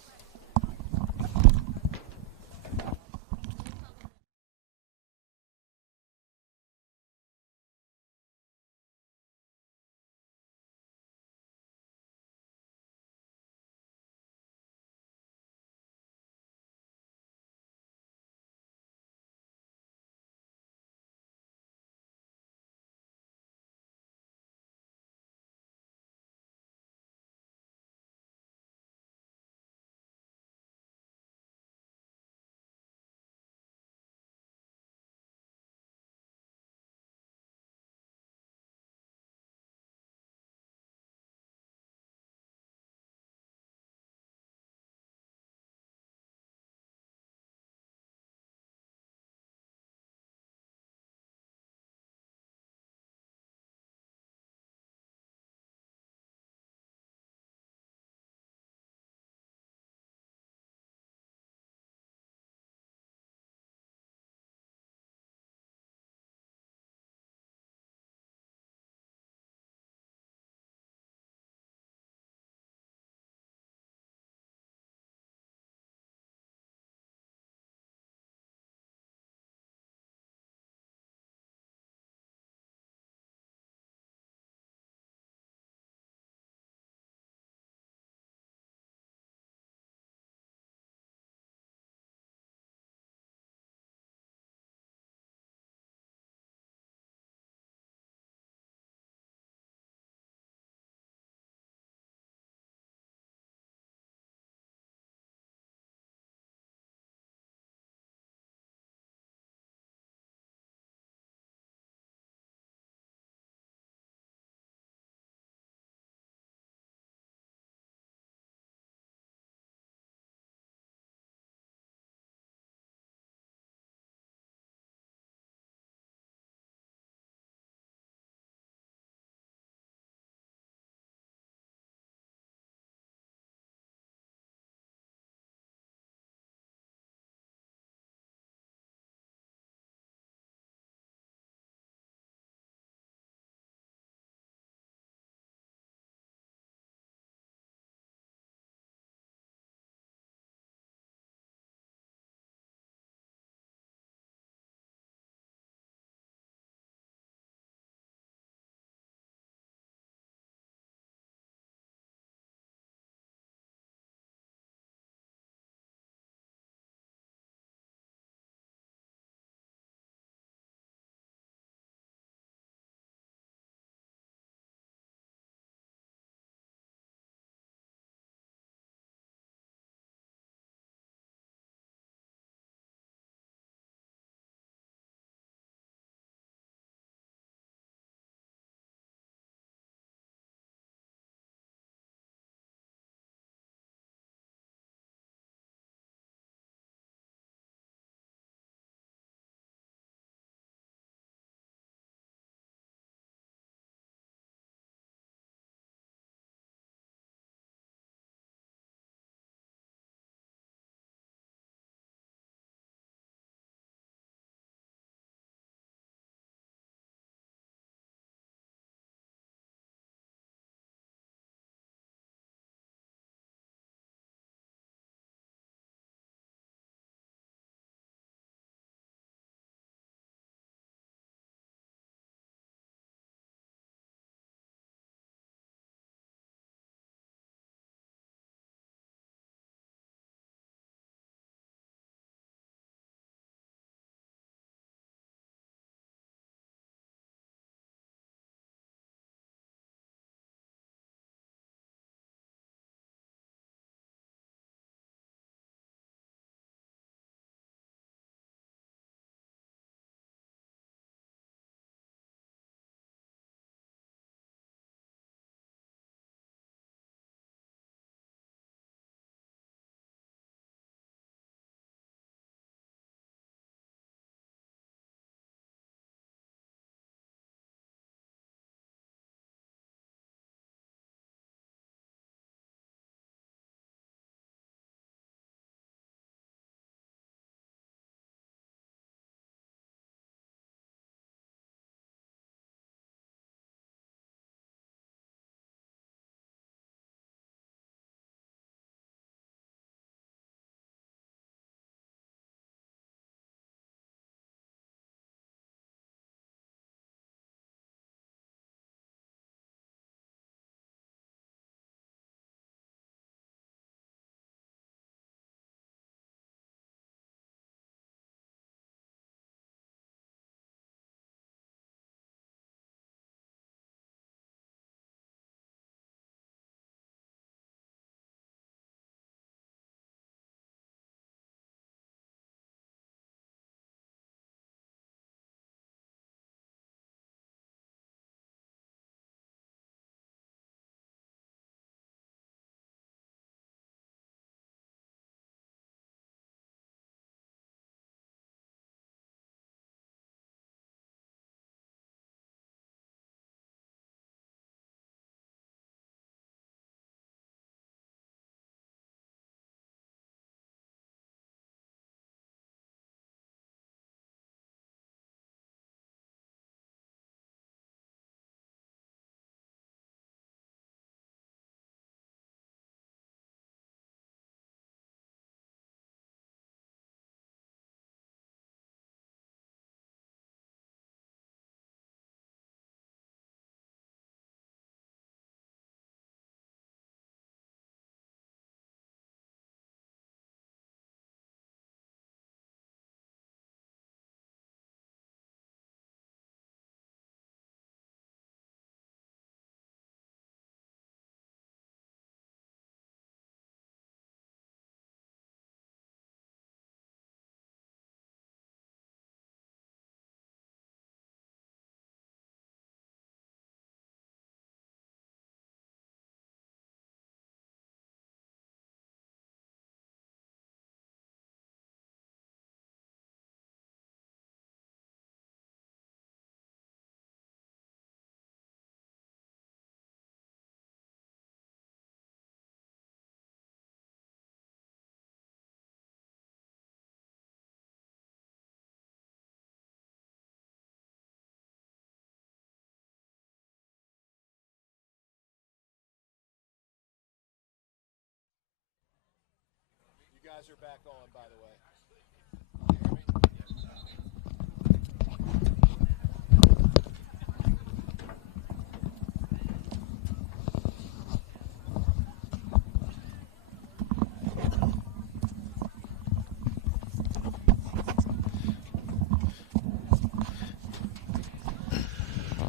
guys are back on, by the way.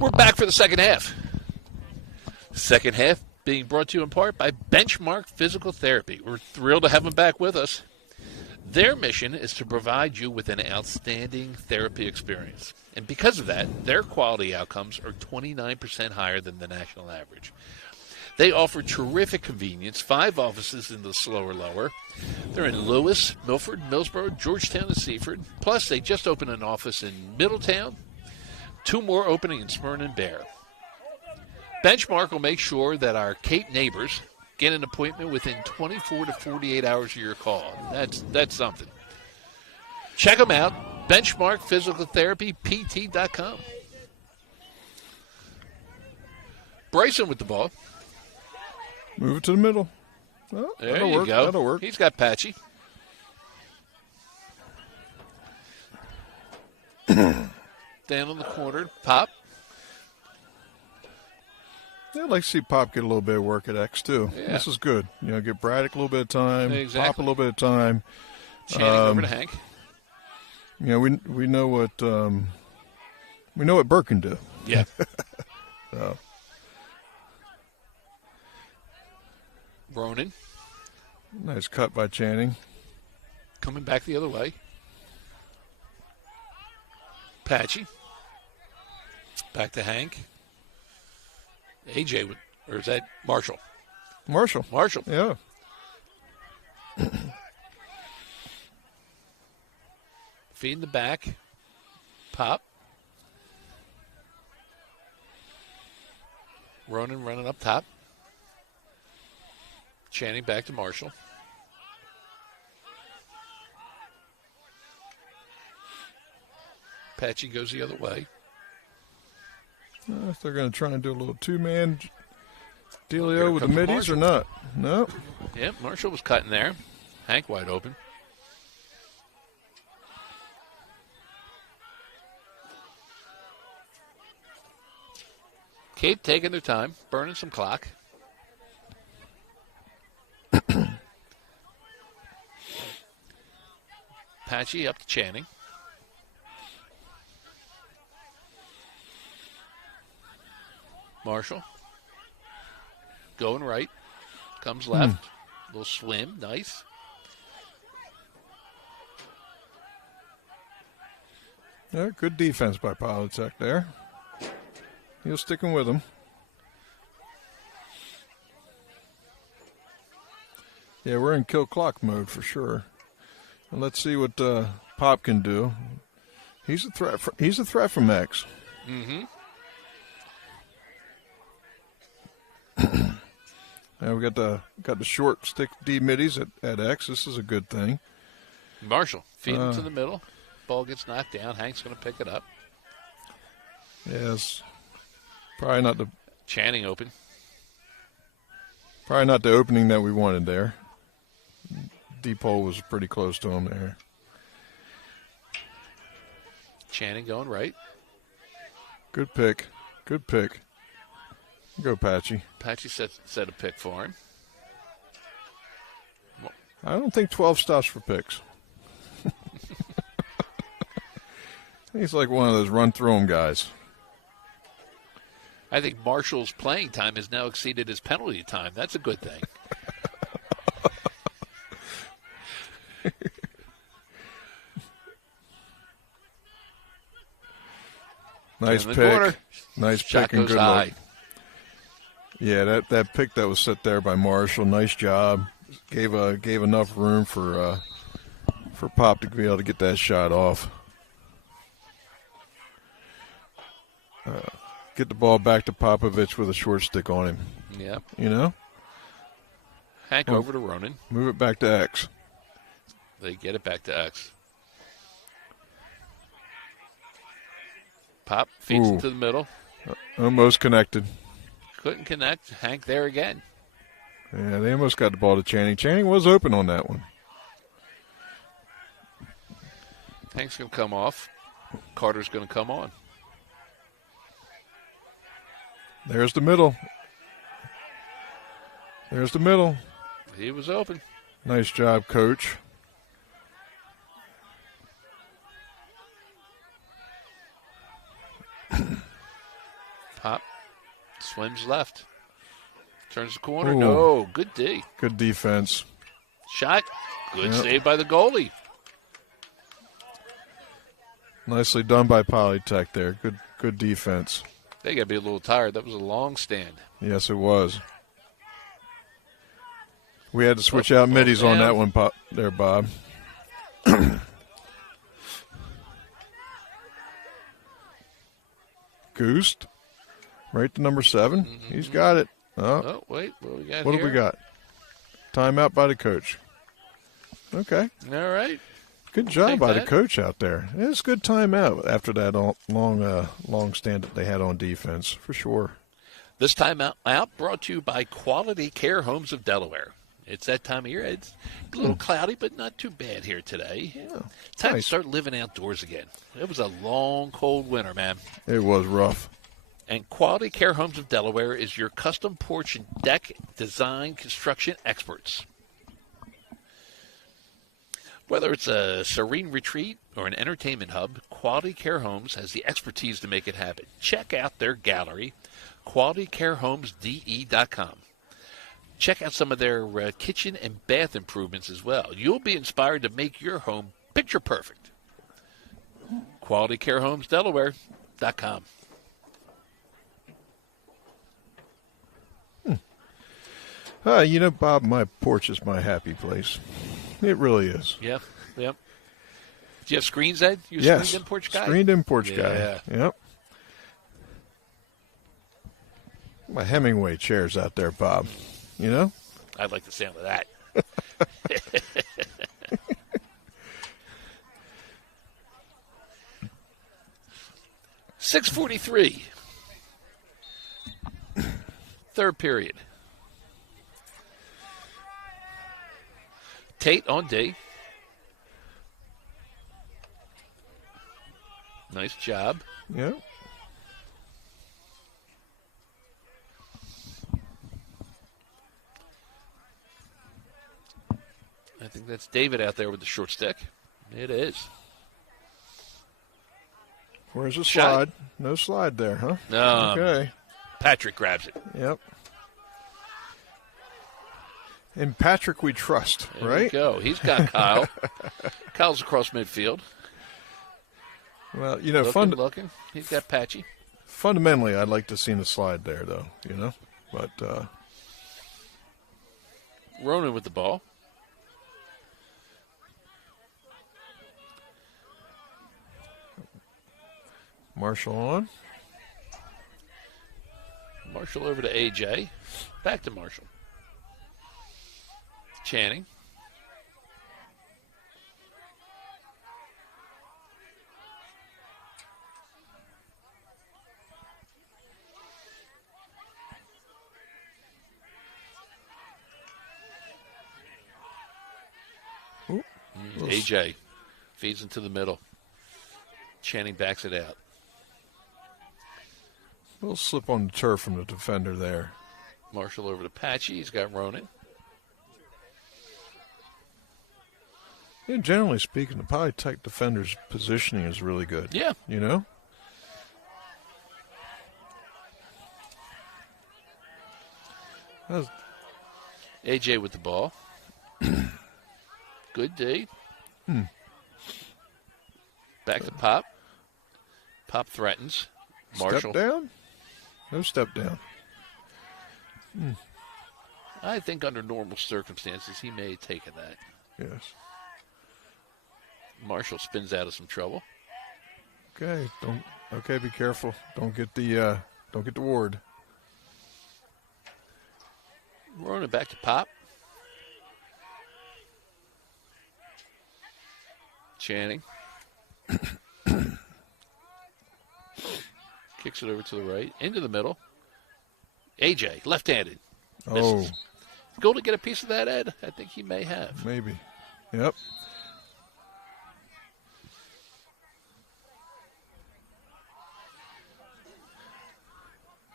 We're back for the second half. Second half being brought to you in part by Benchmark Physical Therapy. We're thrilled to have them back with us. Their mission is to provide you with an outstanding therapy experience. And because of that, their quality outcomes are 29% higher than the national average. They offer terrific convenience, 5 offices in the slower lower. They're in Lewis, Milford, Millsboro, Georgetown, and Seaford. Plus, they just opened an office in Middletown. 2 more opening in Smyrna and Bear. Benchmark will make sure that our Cape neighbors get an appointment within 24 to 48 hours of your call. That's something. Check them out, benchmarkphysicaltherapypt.com. Bryson with the ball. Move it to the middle. Well, There you go. That'll work. He's got Patchy. Down on the corner, Pop. Yeah, I'd like to see Pop get a little bit of work at X, too. Yeah. This is good. Get Braddock a little bit of time, Exactly. Pop a little bit of time. Channing over to Hank. We know what Burke can do. Yeah. So. Ronan Nice cut by Channing. coming back the other way. Patchy. Back to Hank. AJ, or is that Marshall? Marshall. Yeah. Feeding the back. Pop. Ronan running up top. Channing back to Marshall. Patchy goes the other way. If they're going to try and do a little two-man dealio Here with the comes middies or Marshall. not. No. Yep, Marshall was cutting there. Hank wide open. Cape taking their time, burning some clock. Patchy up to Channing. Marshall. Going right. Comes left. Little swim. Nice. Yeah, good defense by PolyTech there. He was sticking with him. Yeah, we're in kill clock mode for sure. And let's see what Pop can do. He's a threat. He's a threat from X. Mm-hmm. Now we got the short stick D middies at X. This is a good thing. Marshall feeding to the middle. Ball gets knocked down. Hank's going to pick it up. Yes. Probably not Channing open. the opening that we wanted there. Deep hole was pretty close to him there. Channing going right. Good pick. Good pick. Go Patchy. Patchy set a pick for him. I don't think 12 stops for picks. He's like one of those run-through-'em guys. I think Marshall's playing time has now exceeded his penalty time. That's a good thing. Nice In the pick. corner. Nice Shot pick and goes good high. look. Yeah, that pick that was set there by Marshall, nice job. Gave enough room for Pop to be able to get that shot off. Get the ball back to Popovich with a short stick on him. Yep. You know? Hank over to Ronan. Move it back to X. They get it back to X. Pop feeds Ooh. it to the middle. Almost connected. Couldn't connect. Hank there again. Yeah, they almost got the ball to Channing. Channing was open on that one. Hank's going to come off. Carter's going to come on. There's the middle. There's the middle. He was open. Nice job, Coach. Pop. Swims left. Turns the corner. Ooh. No. Good D. Good defense. Shot. Good Yep. save by the goalie. Nicely done by PolyTech there. Good defense. They got to be a little tired. That was a long stand. Yes, it was. We had to switch out middies on that one there, Bob. Goost. Right to number 7. Mm-hmm. He's got it. Oh, wait. What we got What here? do we got? Timeout by the coach. Okay. All right. Good job by the coach out there. It's a good timeout after that long stand that they had on defense, for sure. This timeout brought to you by Quality Care Homes of Delaware. It's that time of year. It's a little cloudy, but not too bad here today. Yeah. Time to start living outdoors again. It was a long, cold winter, man. It was rough. And Quality Care Homes of Delaware is your custom porch and deck design construction experts. Whether it's a serene retreat or an entertainment hub, Quality Care Homes has the expertise to make it happen. Check out their gallery, qualitycarehomesde.com. Check out some of their kitchen and bath improvements as well. You'll be inspired to make your home picture perfect. QualityCareHomesDelaware.com. Bob, my porch is my happy place. It really is. Yeah, yep. Do you have screens, Ed? You a yes. screened-in porch guy? Screened-in porch guy. Yep. My Hemingway chair's out there, Bob. You know? I'd like the sound of that. 6:43. Third period. Tate on D. Nice job. Yeah. I think that's David out there with the short stick. It is. Where's the slide? No slide there, huh? No. Okay. Patrick grabs it. Yep. In Patrick we trust, There right? we go. He's got Kyle. Kyle's across midfield. Well, Looking. He's got Patchy. Fundamentally, I'd like to see the slide there, though, But Ronan with the ball. Marshall on. Marshall over to AJ. Back to Marshall. Channing. AJ feeds into the middle. Channing backs it out. Little slip on the turf from the defender there. Marshall over to Patchy. He's got Ronan. Yeah, generally speaking, the PolyTech defender's positioning is really good. Yeah. AJ with the ball. Good D. Back to Pop. Pop threatens. Marshall. Step down? No step down. I think under normal circumstances, he may have taken that. Yes. Marshall spins out of some trouble. Okay, be careful. Don't get the ward. Ronan back to Pop. Channing. Kicks it over to the right. Into the middle. AJ, left-handed. Misses. Oh. Go to get a piece of that, Ed? I think he may have. Maybe. Yep.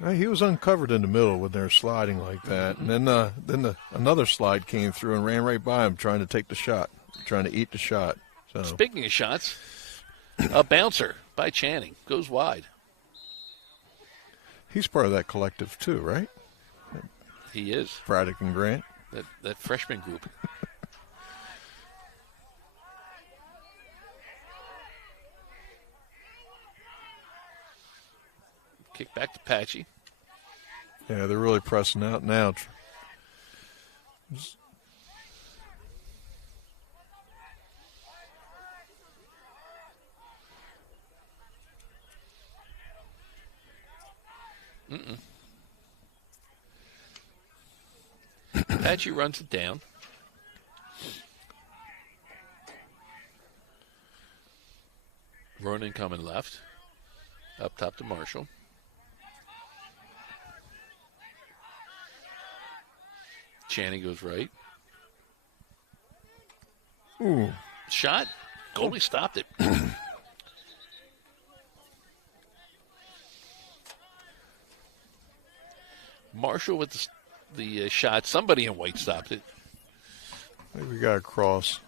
He was uncovered in the middle when they were sliding like that, and then another slide came through and ran right by him, trying to take the shot, trying to eat the shot. So. Speaking of shots, a bouncer by Channing goes wide. He's part of that collective too, right? He is. Braddock and Grant. That freshman group. Kick back to Patchy. Yeah, they're really pressing out now. Patchy runs it down. Ronan coming left. Up top to Marshall. Channing goes right. Ooh. Shot. Goalie stopped it. Marshall with the shot. Somebody in white stopped it. Maybe we got a cross.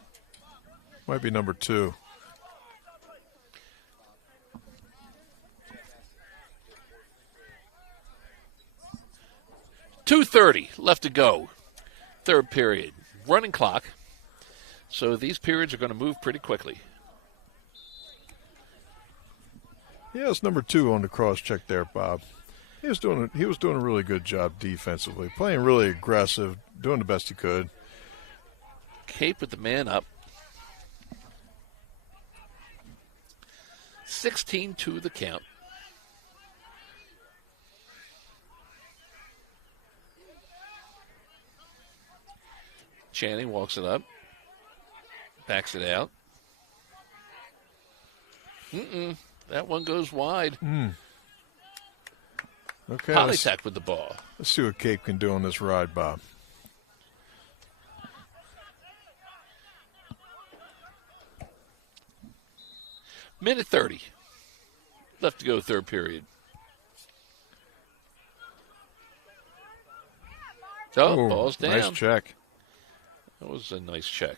Might be number 2. .230 left to go. Third period. Running clock. So these periods are going to move pretty quickly. Yeah, it's number 2 on the cross check there, Bob. He was doing a really good job defensively, playing really aggressive, doing the best he could. Cape with the man up. 16-2 the count. Channing walks it up. Backs it out. That one goes wide. Okay. PolyTech with the ball. Let's see what Cape can do on this ride, Bob. Minute 30 left to go, third period. Oh, ball's down. Nice check. That was a nice check.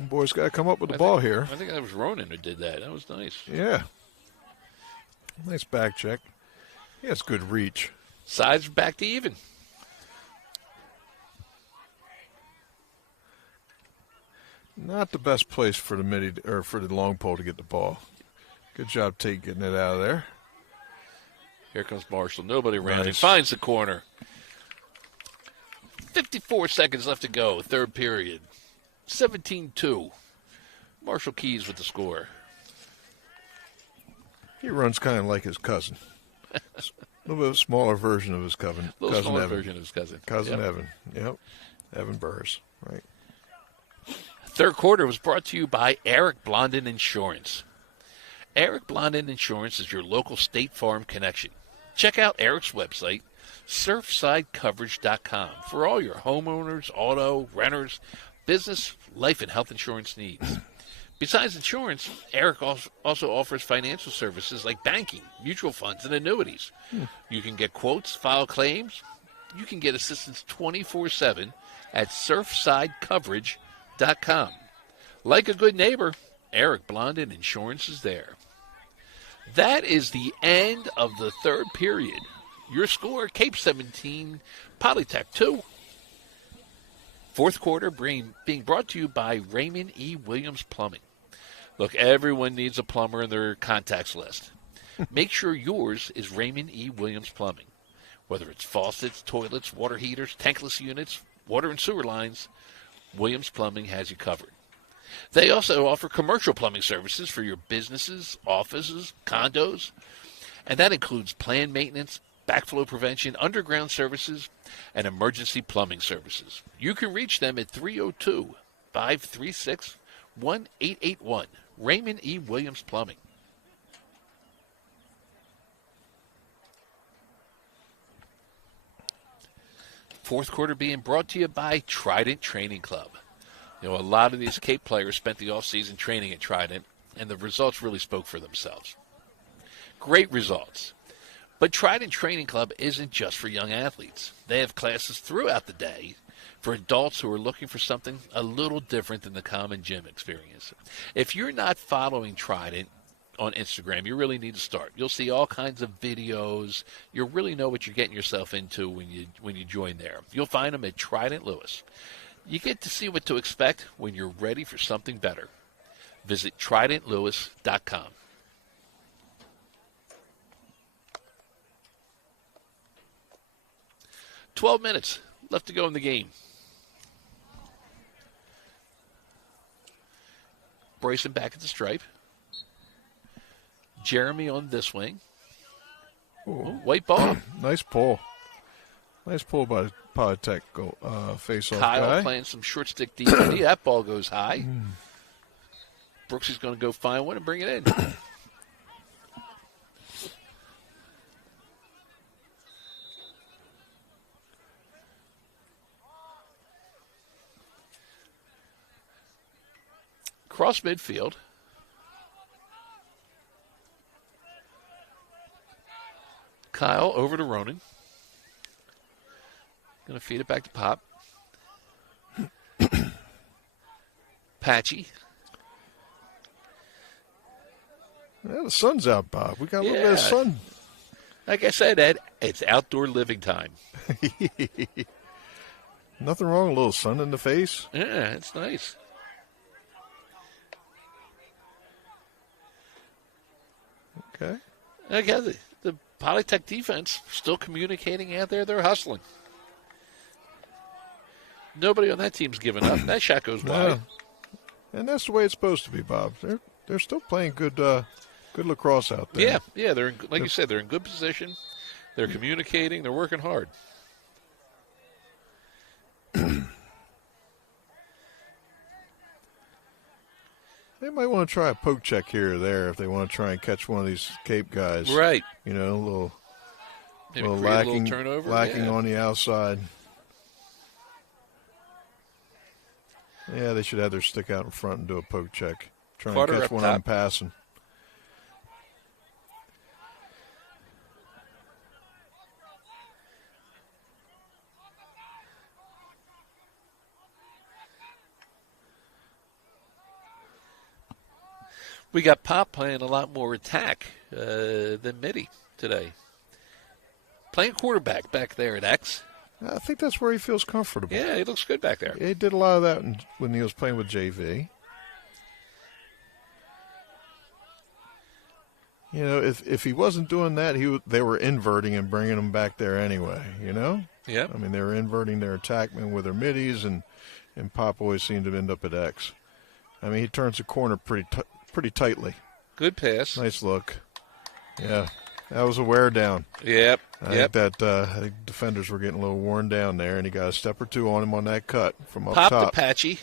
Boys got to come up with the ball here. I think that was Ronan who did that. That was nice. Yeah. Nice back check. He has good reach. Sides are back to even. Not the best place for the for the long pole to get the ball. Good job, Tate, getting it out of there. Here comes Marshall. Nobody around. He Nice. finds the corner. 54 seconds left to go. Third period. 17-2. Marshall Keys with the score. He runs kind of like his cousin. A little bit smaller version of his cousin. A little cousin smaller Evan. version of his cousin. Cousin Yep. Evan. Yep. Evan Burrs. Right. Third quarter was brought to you by Eric Blondin Insurance. Eric Blondin Insurance is your local State Farm connection. Check out Eric's website, surfsidecoverage.com, for all your homeowners, auto, renters, business, life, and health insurance needs. Besides insurance, Eric also offers financial services like banking, mutual funds, and annuities. You can get quotes, file claims. You can get assistance 24/7 at surfsidecoverage.com. Like a good neighbor, Eric Blondin Insurance is there. That is the end of the third period. Your score, Cape 17, PolyTech 2. Fourth quarter being brought to you by Raymond E. Williams Plumbing. Look, everyone needs a plumber in their contacts list. Make sure yours is Raymond E. Williams Plumbing. Whether it's faucets, toilets, water heaters, tankless units, water and sewer lines, Williams Plumbing has you covered. They also offer commercial plumbing services for your businesses, offices, condos, and that includes planned maintenance, backflow prevention, underground services, and emergency plumbing services. You can reach them at 302-536-1881. Raymond E. Williams Plumbing. Fourth quarter being brought to you by Trident Training Club. You know, a lot of these Cape players spent the offseason training at Trident, and the results really spoke for themselves. Great results. But Trident Training Club isn't just for young athletes. They have classes throughout the day for adults who are looking for something a little different than the common gym experience. If you're not following Trident on Instagram, you really need to start. You'll see all kinds of videos. You'll really know what you're getting yourself into when you join there. You'll find them at Trident Lewis. You get to see what to expect when you're ready for something better. Visit TridentLewis.com. "12 minutes left to go in the game. Bryson back at the stripe. Jeremy on this wing. Ooh, white ball. Nice pull. Nice pull by PolyTech face-off Kyle guy. playing some short stick DPD. That ball goes high. Brooks is going to go find one and bring it in. Cross midfield. Kyle over to Ronan. Going to feed it back to Pop. Patchy. Yeah, the sun's out, Bob. We got a little bit of sun. Like I said, Ed, it's outdoor living time. Nothing wrong with a little sun in the face. Yeah, it's nice. Okay. Again, the PolyTech defense still communicating out there. They're hustling. Nobody on that team's giving up. That shot goes wide. And that's the way it's supposed to be, Bob. They're still playing good lacrosse out there. Yeah. They're like you said, they're in good position. They're communicating. They're working hard. They might want to try a poke check here or there if they want to try and catch one of these Cape guys. Right. You know, Maybe a little create lacking, a little turnover. lacking on the outside. Yeah, they should have their stick out in front and do a poke check. Try Quarter and catch up one top. of them passing. We got Pop playing a lot more attack than Mitty today. Playing quarterback back there at X. I think that's where he feels comfortable. Yeah, he looks good back there. He did a lot of that when he was playing with JV. You know, if he wasn't doing that, they were inverting and bringing him back there anyway, you know? Yeah. I mean, they were inverting their attackmen with their middies, and Pop always seemed to end up at X. I mean, he turns the corner pretty tightly. Good pass. Nice look. Yeah, that was a wear down. Yep. I think that defenders were getting a little worn down there, and he got a step or two on him on that cut from up Pop top. to Patchy.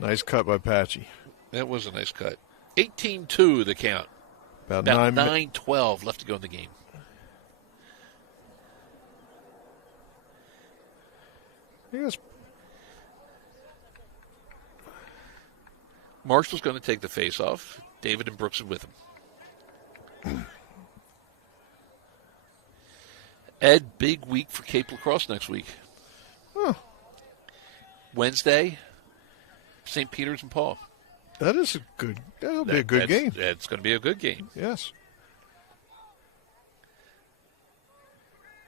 Nice cut by Patchy. That was a nice cut. 18-2 the count. About 9-12 left to go in the game. Yes. Marshall's going to take the face-off. David and Brooks are with him. Ed, big week for Cape Lacrosse next week. Huh. Wednesday, St. Peter's and Paul. That'll be a good game. It's going to be a good game. Yes.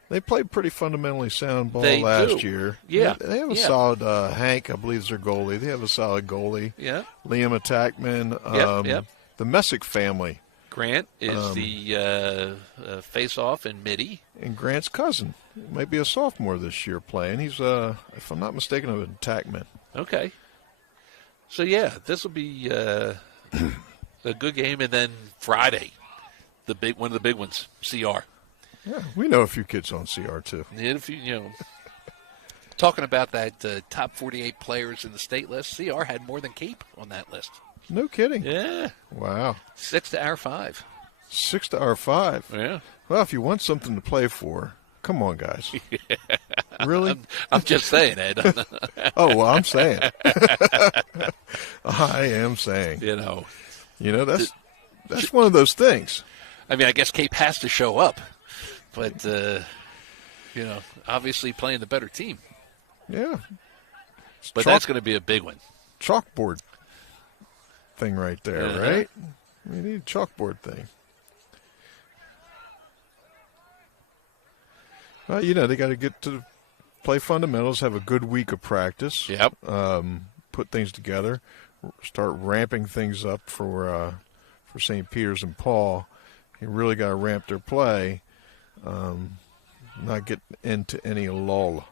They played pretty fundamentally sound ball last year. Yeah. They have a solid Hank, I believe, is their goalie. They have a solid goalie. Yeah. Liam Attackman. Yep. The Messick family. Grant is the face-off and Mitty. And Grant's cousin. He might be a sophomore this year playing. He's, if I'm not mistaken, an attackman. Okay. So, yeah, this will be a good game. And then Friday, one of the big ones, CR. Yeah, we know a few kids on CR, too. And if talking about that top 48 players in the state list, CR had more than Cape on that list. No kidding. Yeah. Wow. 6 to our 5. 6 to our 5. Yeah. Well, if you want something to play for, come on, guys. Really? I'm just saying, Ed. Oh, well, I'm saying. I am saying. You know, That's one of those things. I mean, I guess Cape has to show up, but obviously playing the better team. Yeah. But that's going to be a big one. Chalkboard thing right there, Uh-huh. right? We need a chalkboard thing. Well, they got to get to play fundamentals, have a good week of practice. Yep. Put things together, start ramping things up for St. Peter's and Paul. You really got to ramp their play, not get into any lull.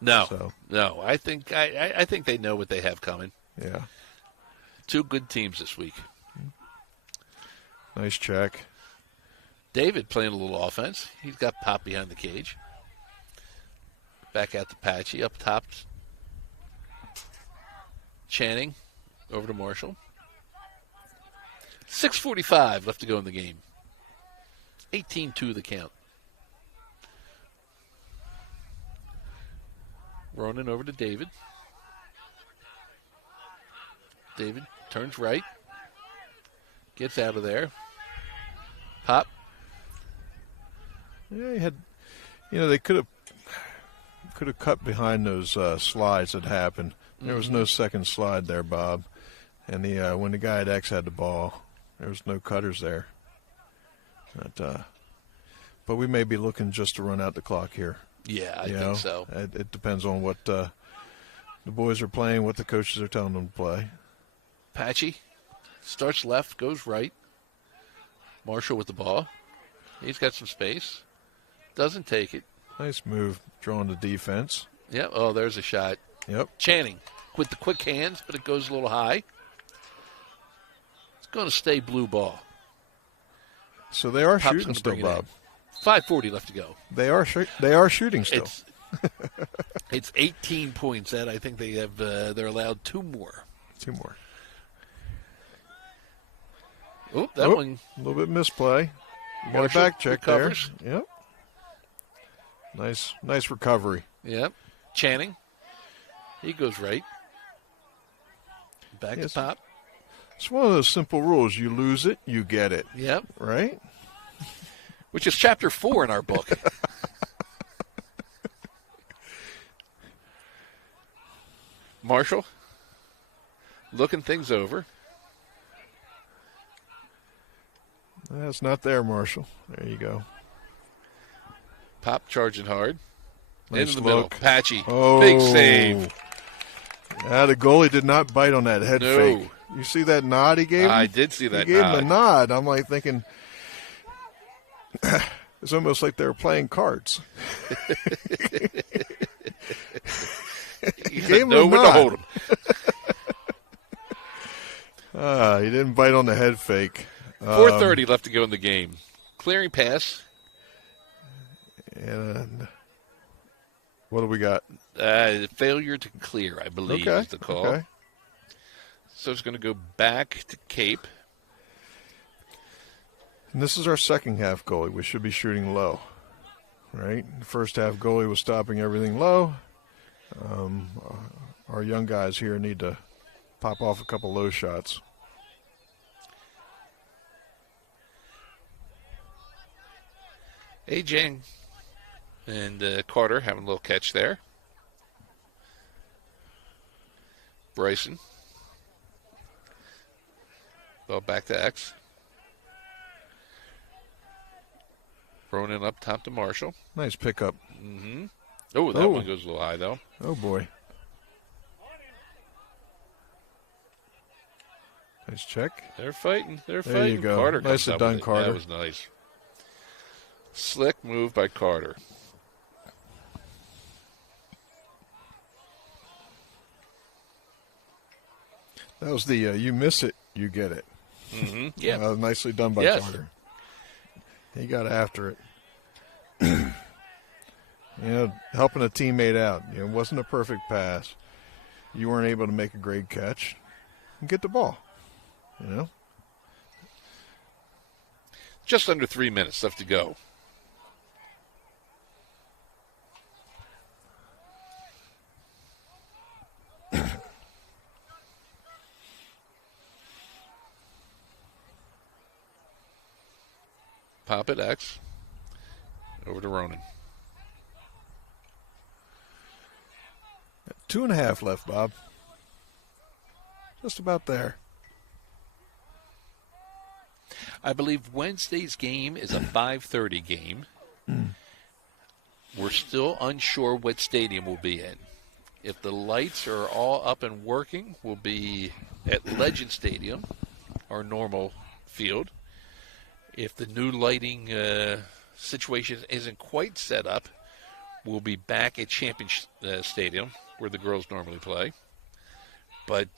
No, So, no. I think they know what they have coming. yeah. 2 good teams this week. Nice check. David playing a little offense. He's got Pop behind the cage. Back out to Patchy. Up top. Channing over to Marshall. 6:45 left to go in the game. 18-2 the count. Ronan over to David. David turns right. Gets out of there. Pop. Yeah, he had, they could have cut behind those slides that happened. There was no second slide there, Bob. And when the guy at X had the ball, there was no cutters there. But we may be looking just to run out the clock here. Yeah, I think so. It depends on what the boys are playing, what the coaches are telling them to play. Patchy starts left, goes right. Marshall with the ball. He's got some space. Doesn't take it. Nice move, drawing the defense. Yep. Oh, there's a shot. Yep. Channing with the quick hands, but it goes a little high. It's going to stay blue ball. So they are Pop's shooting gonna still, bring it in. Bob. 5:40 left to go. They are shooting still. It's 18 points. That I think they have. They're allowed 2 more. 2 more. Oh, that one. A little bit misplay. Got a Marshall back check recovers. there. Yep. Nice recovery. Yep. Channing. He goes right. Back Yes. to Pop. It's one of those simple rules. You lose it, you get it. Yep. Right? Which is chapter 4 in our book. Marshall. Looking things over. That's not there, Marshall. There you go. Pop charging hard. Nice In the middle. look. Patchy. Oh. Big save. Yeah, the goalie did not bite on that head No. fake. You see that nod he gave him? I did see that He gave nod. him a nod. I'm like thinking, it's almost like they were playing cards. He gave him a Nowhere to nod. hold him. He didn't bite on the head fake. 4:30 left to go in the game. Clearing pass. And what do we got? Failure to clear, I believe, Okay. is the call. Okay. So it's going to go back to Cape. And this is our second half goalie. We should be shooting low, right? The first half goalie was stopping everything low. Our young guys here need to pop off a couple low shots. AJ and Carter having a little catch there. Bryson. Ball back to X. Ronan up top to Marshall. Nice pickup. Mm-hmm. Oh, that one goes a little high, though. Oh, boy. Nice check. They're fighting. They're There fighting. you go. Carter comes Nicely up done, with it. Carter. That was nice. Slick move by Carter. That was the you miss it, you get it. Mm-hmm. Yeah. Nicely done by Yes. Carter. He got after it. Helping a teammate out. It wasn't a perfect pass. You weren't able to make a great catch. And get the ball. Just under 3 minutes left to go. pop it X. Over to Ronan. 2.5 left, Bob. Just about there. I believe Wednesday's game is a 5:30 game. We're still unsure what stadium we'll be in. If the lights are all up and working, we'll be at Legend Stadium, our normal field. If the new lighting situation isn't quite set up, we'll be back at Champion Stadium, where the girls normally play. But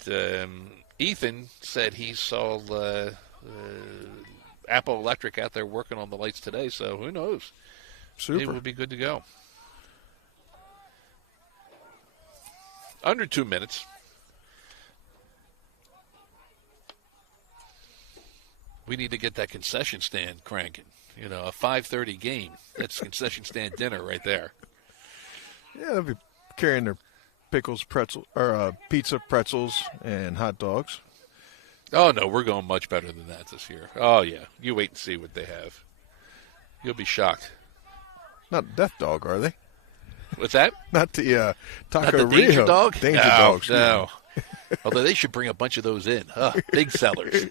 Ethan said he saw Apple Electric out there working on the lights today, so who knows? Super. It will be good to go. Under 2 minutes. We need to get that concession stand cranking. You know, a 5:30 game. That's concession stand dinner right there. Yeah, they'll be carrying their pickles, pizza, pretzels, and hot dogs. Oh, no, we're going much better than that this year. Oh, yeah. You wait and see what they have. You'll be shocked. Not Death Dog, are they? What's that? Not the Taco Not the Rio. Danger Dog? Danger Dog. No. Although they should bring a bunch of those in. Big sellers.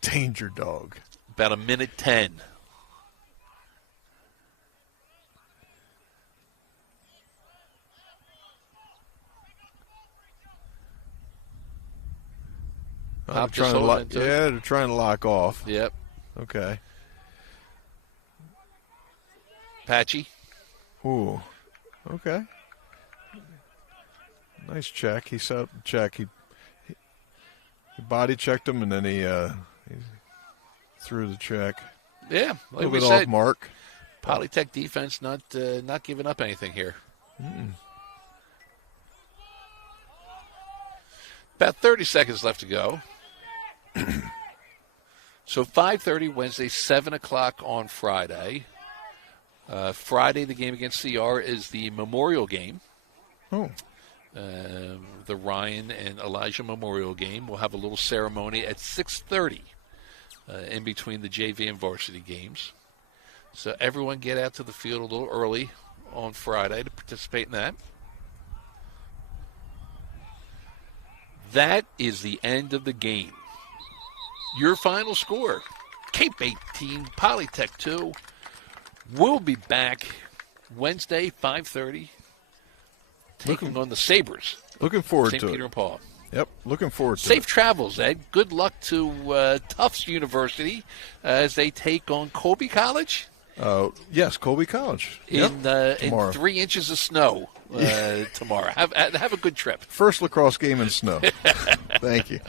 Danger Dog. About a minute 10. They're trying to lock off. Yep. Okay. Patchy. Ooh. Okay. Nice check. He set up the check. He body checked him, and then he threw the check. Yeah, A like little we bit said, off mark. PolyTech defense not giving up anything here. About 30 seconds left to go. So 5:30 Wednesday, 7 o'clock on Friday. Friday, the game against CR is the memorial game. Oh. The Ryan and Elijah memorial game. We'll have a little ceremony at 6:30 in between the JV and varsity games. So everyone get out to the field a little early on Friday to participate in that. That is the end of the game. Your final score, Cape 18, PolyTech 2. We'll be back Wednesday, 5:30, taking on the Sabres. Looking forward to it. St. Peter and Paul. Yep, looking forward to it. Safe travels, Ed. Good luck to Tufts University as they take on Colby College. Yes, Colby College. In 3 inches of snow Yeah. tomorrow. Have a good trip. First lacrosse game in snow. Thank you.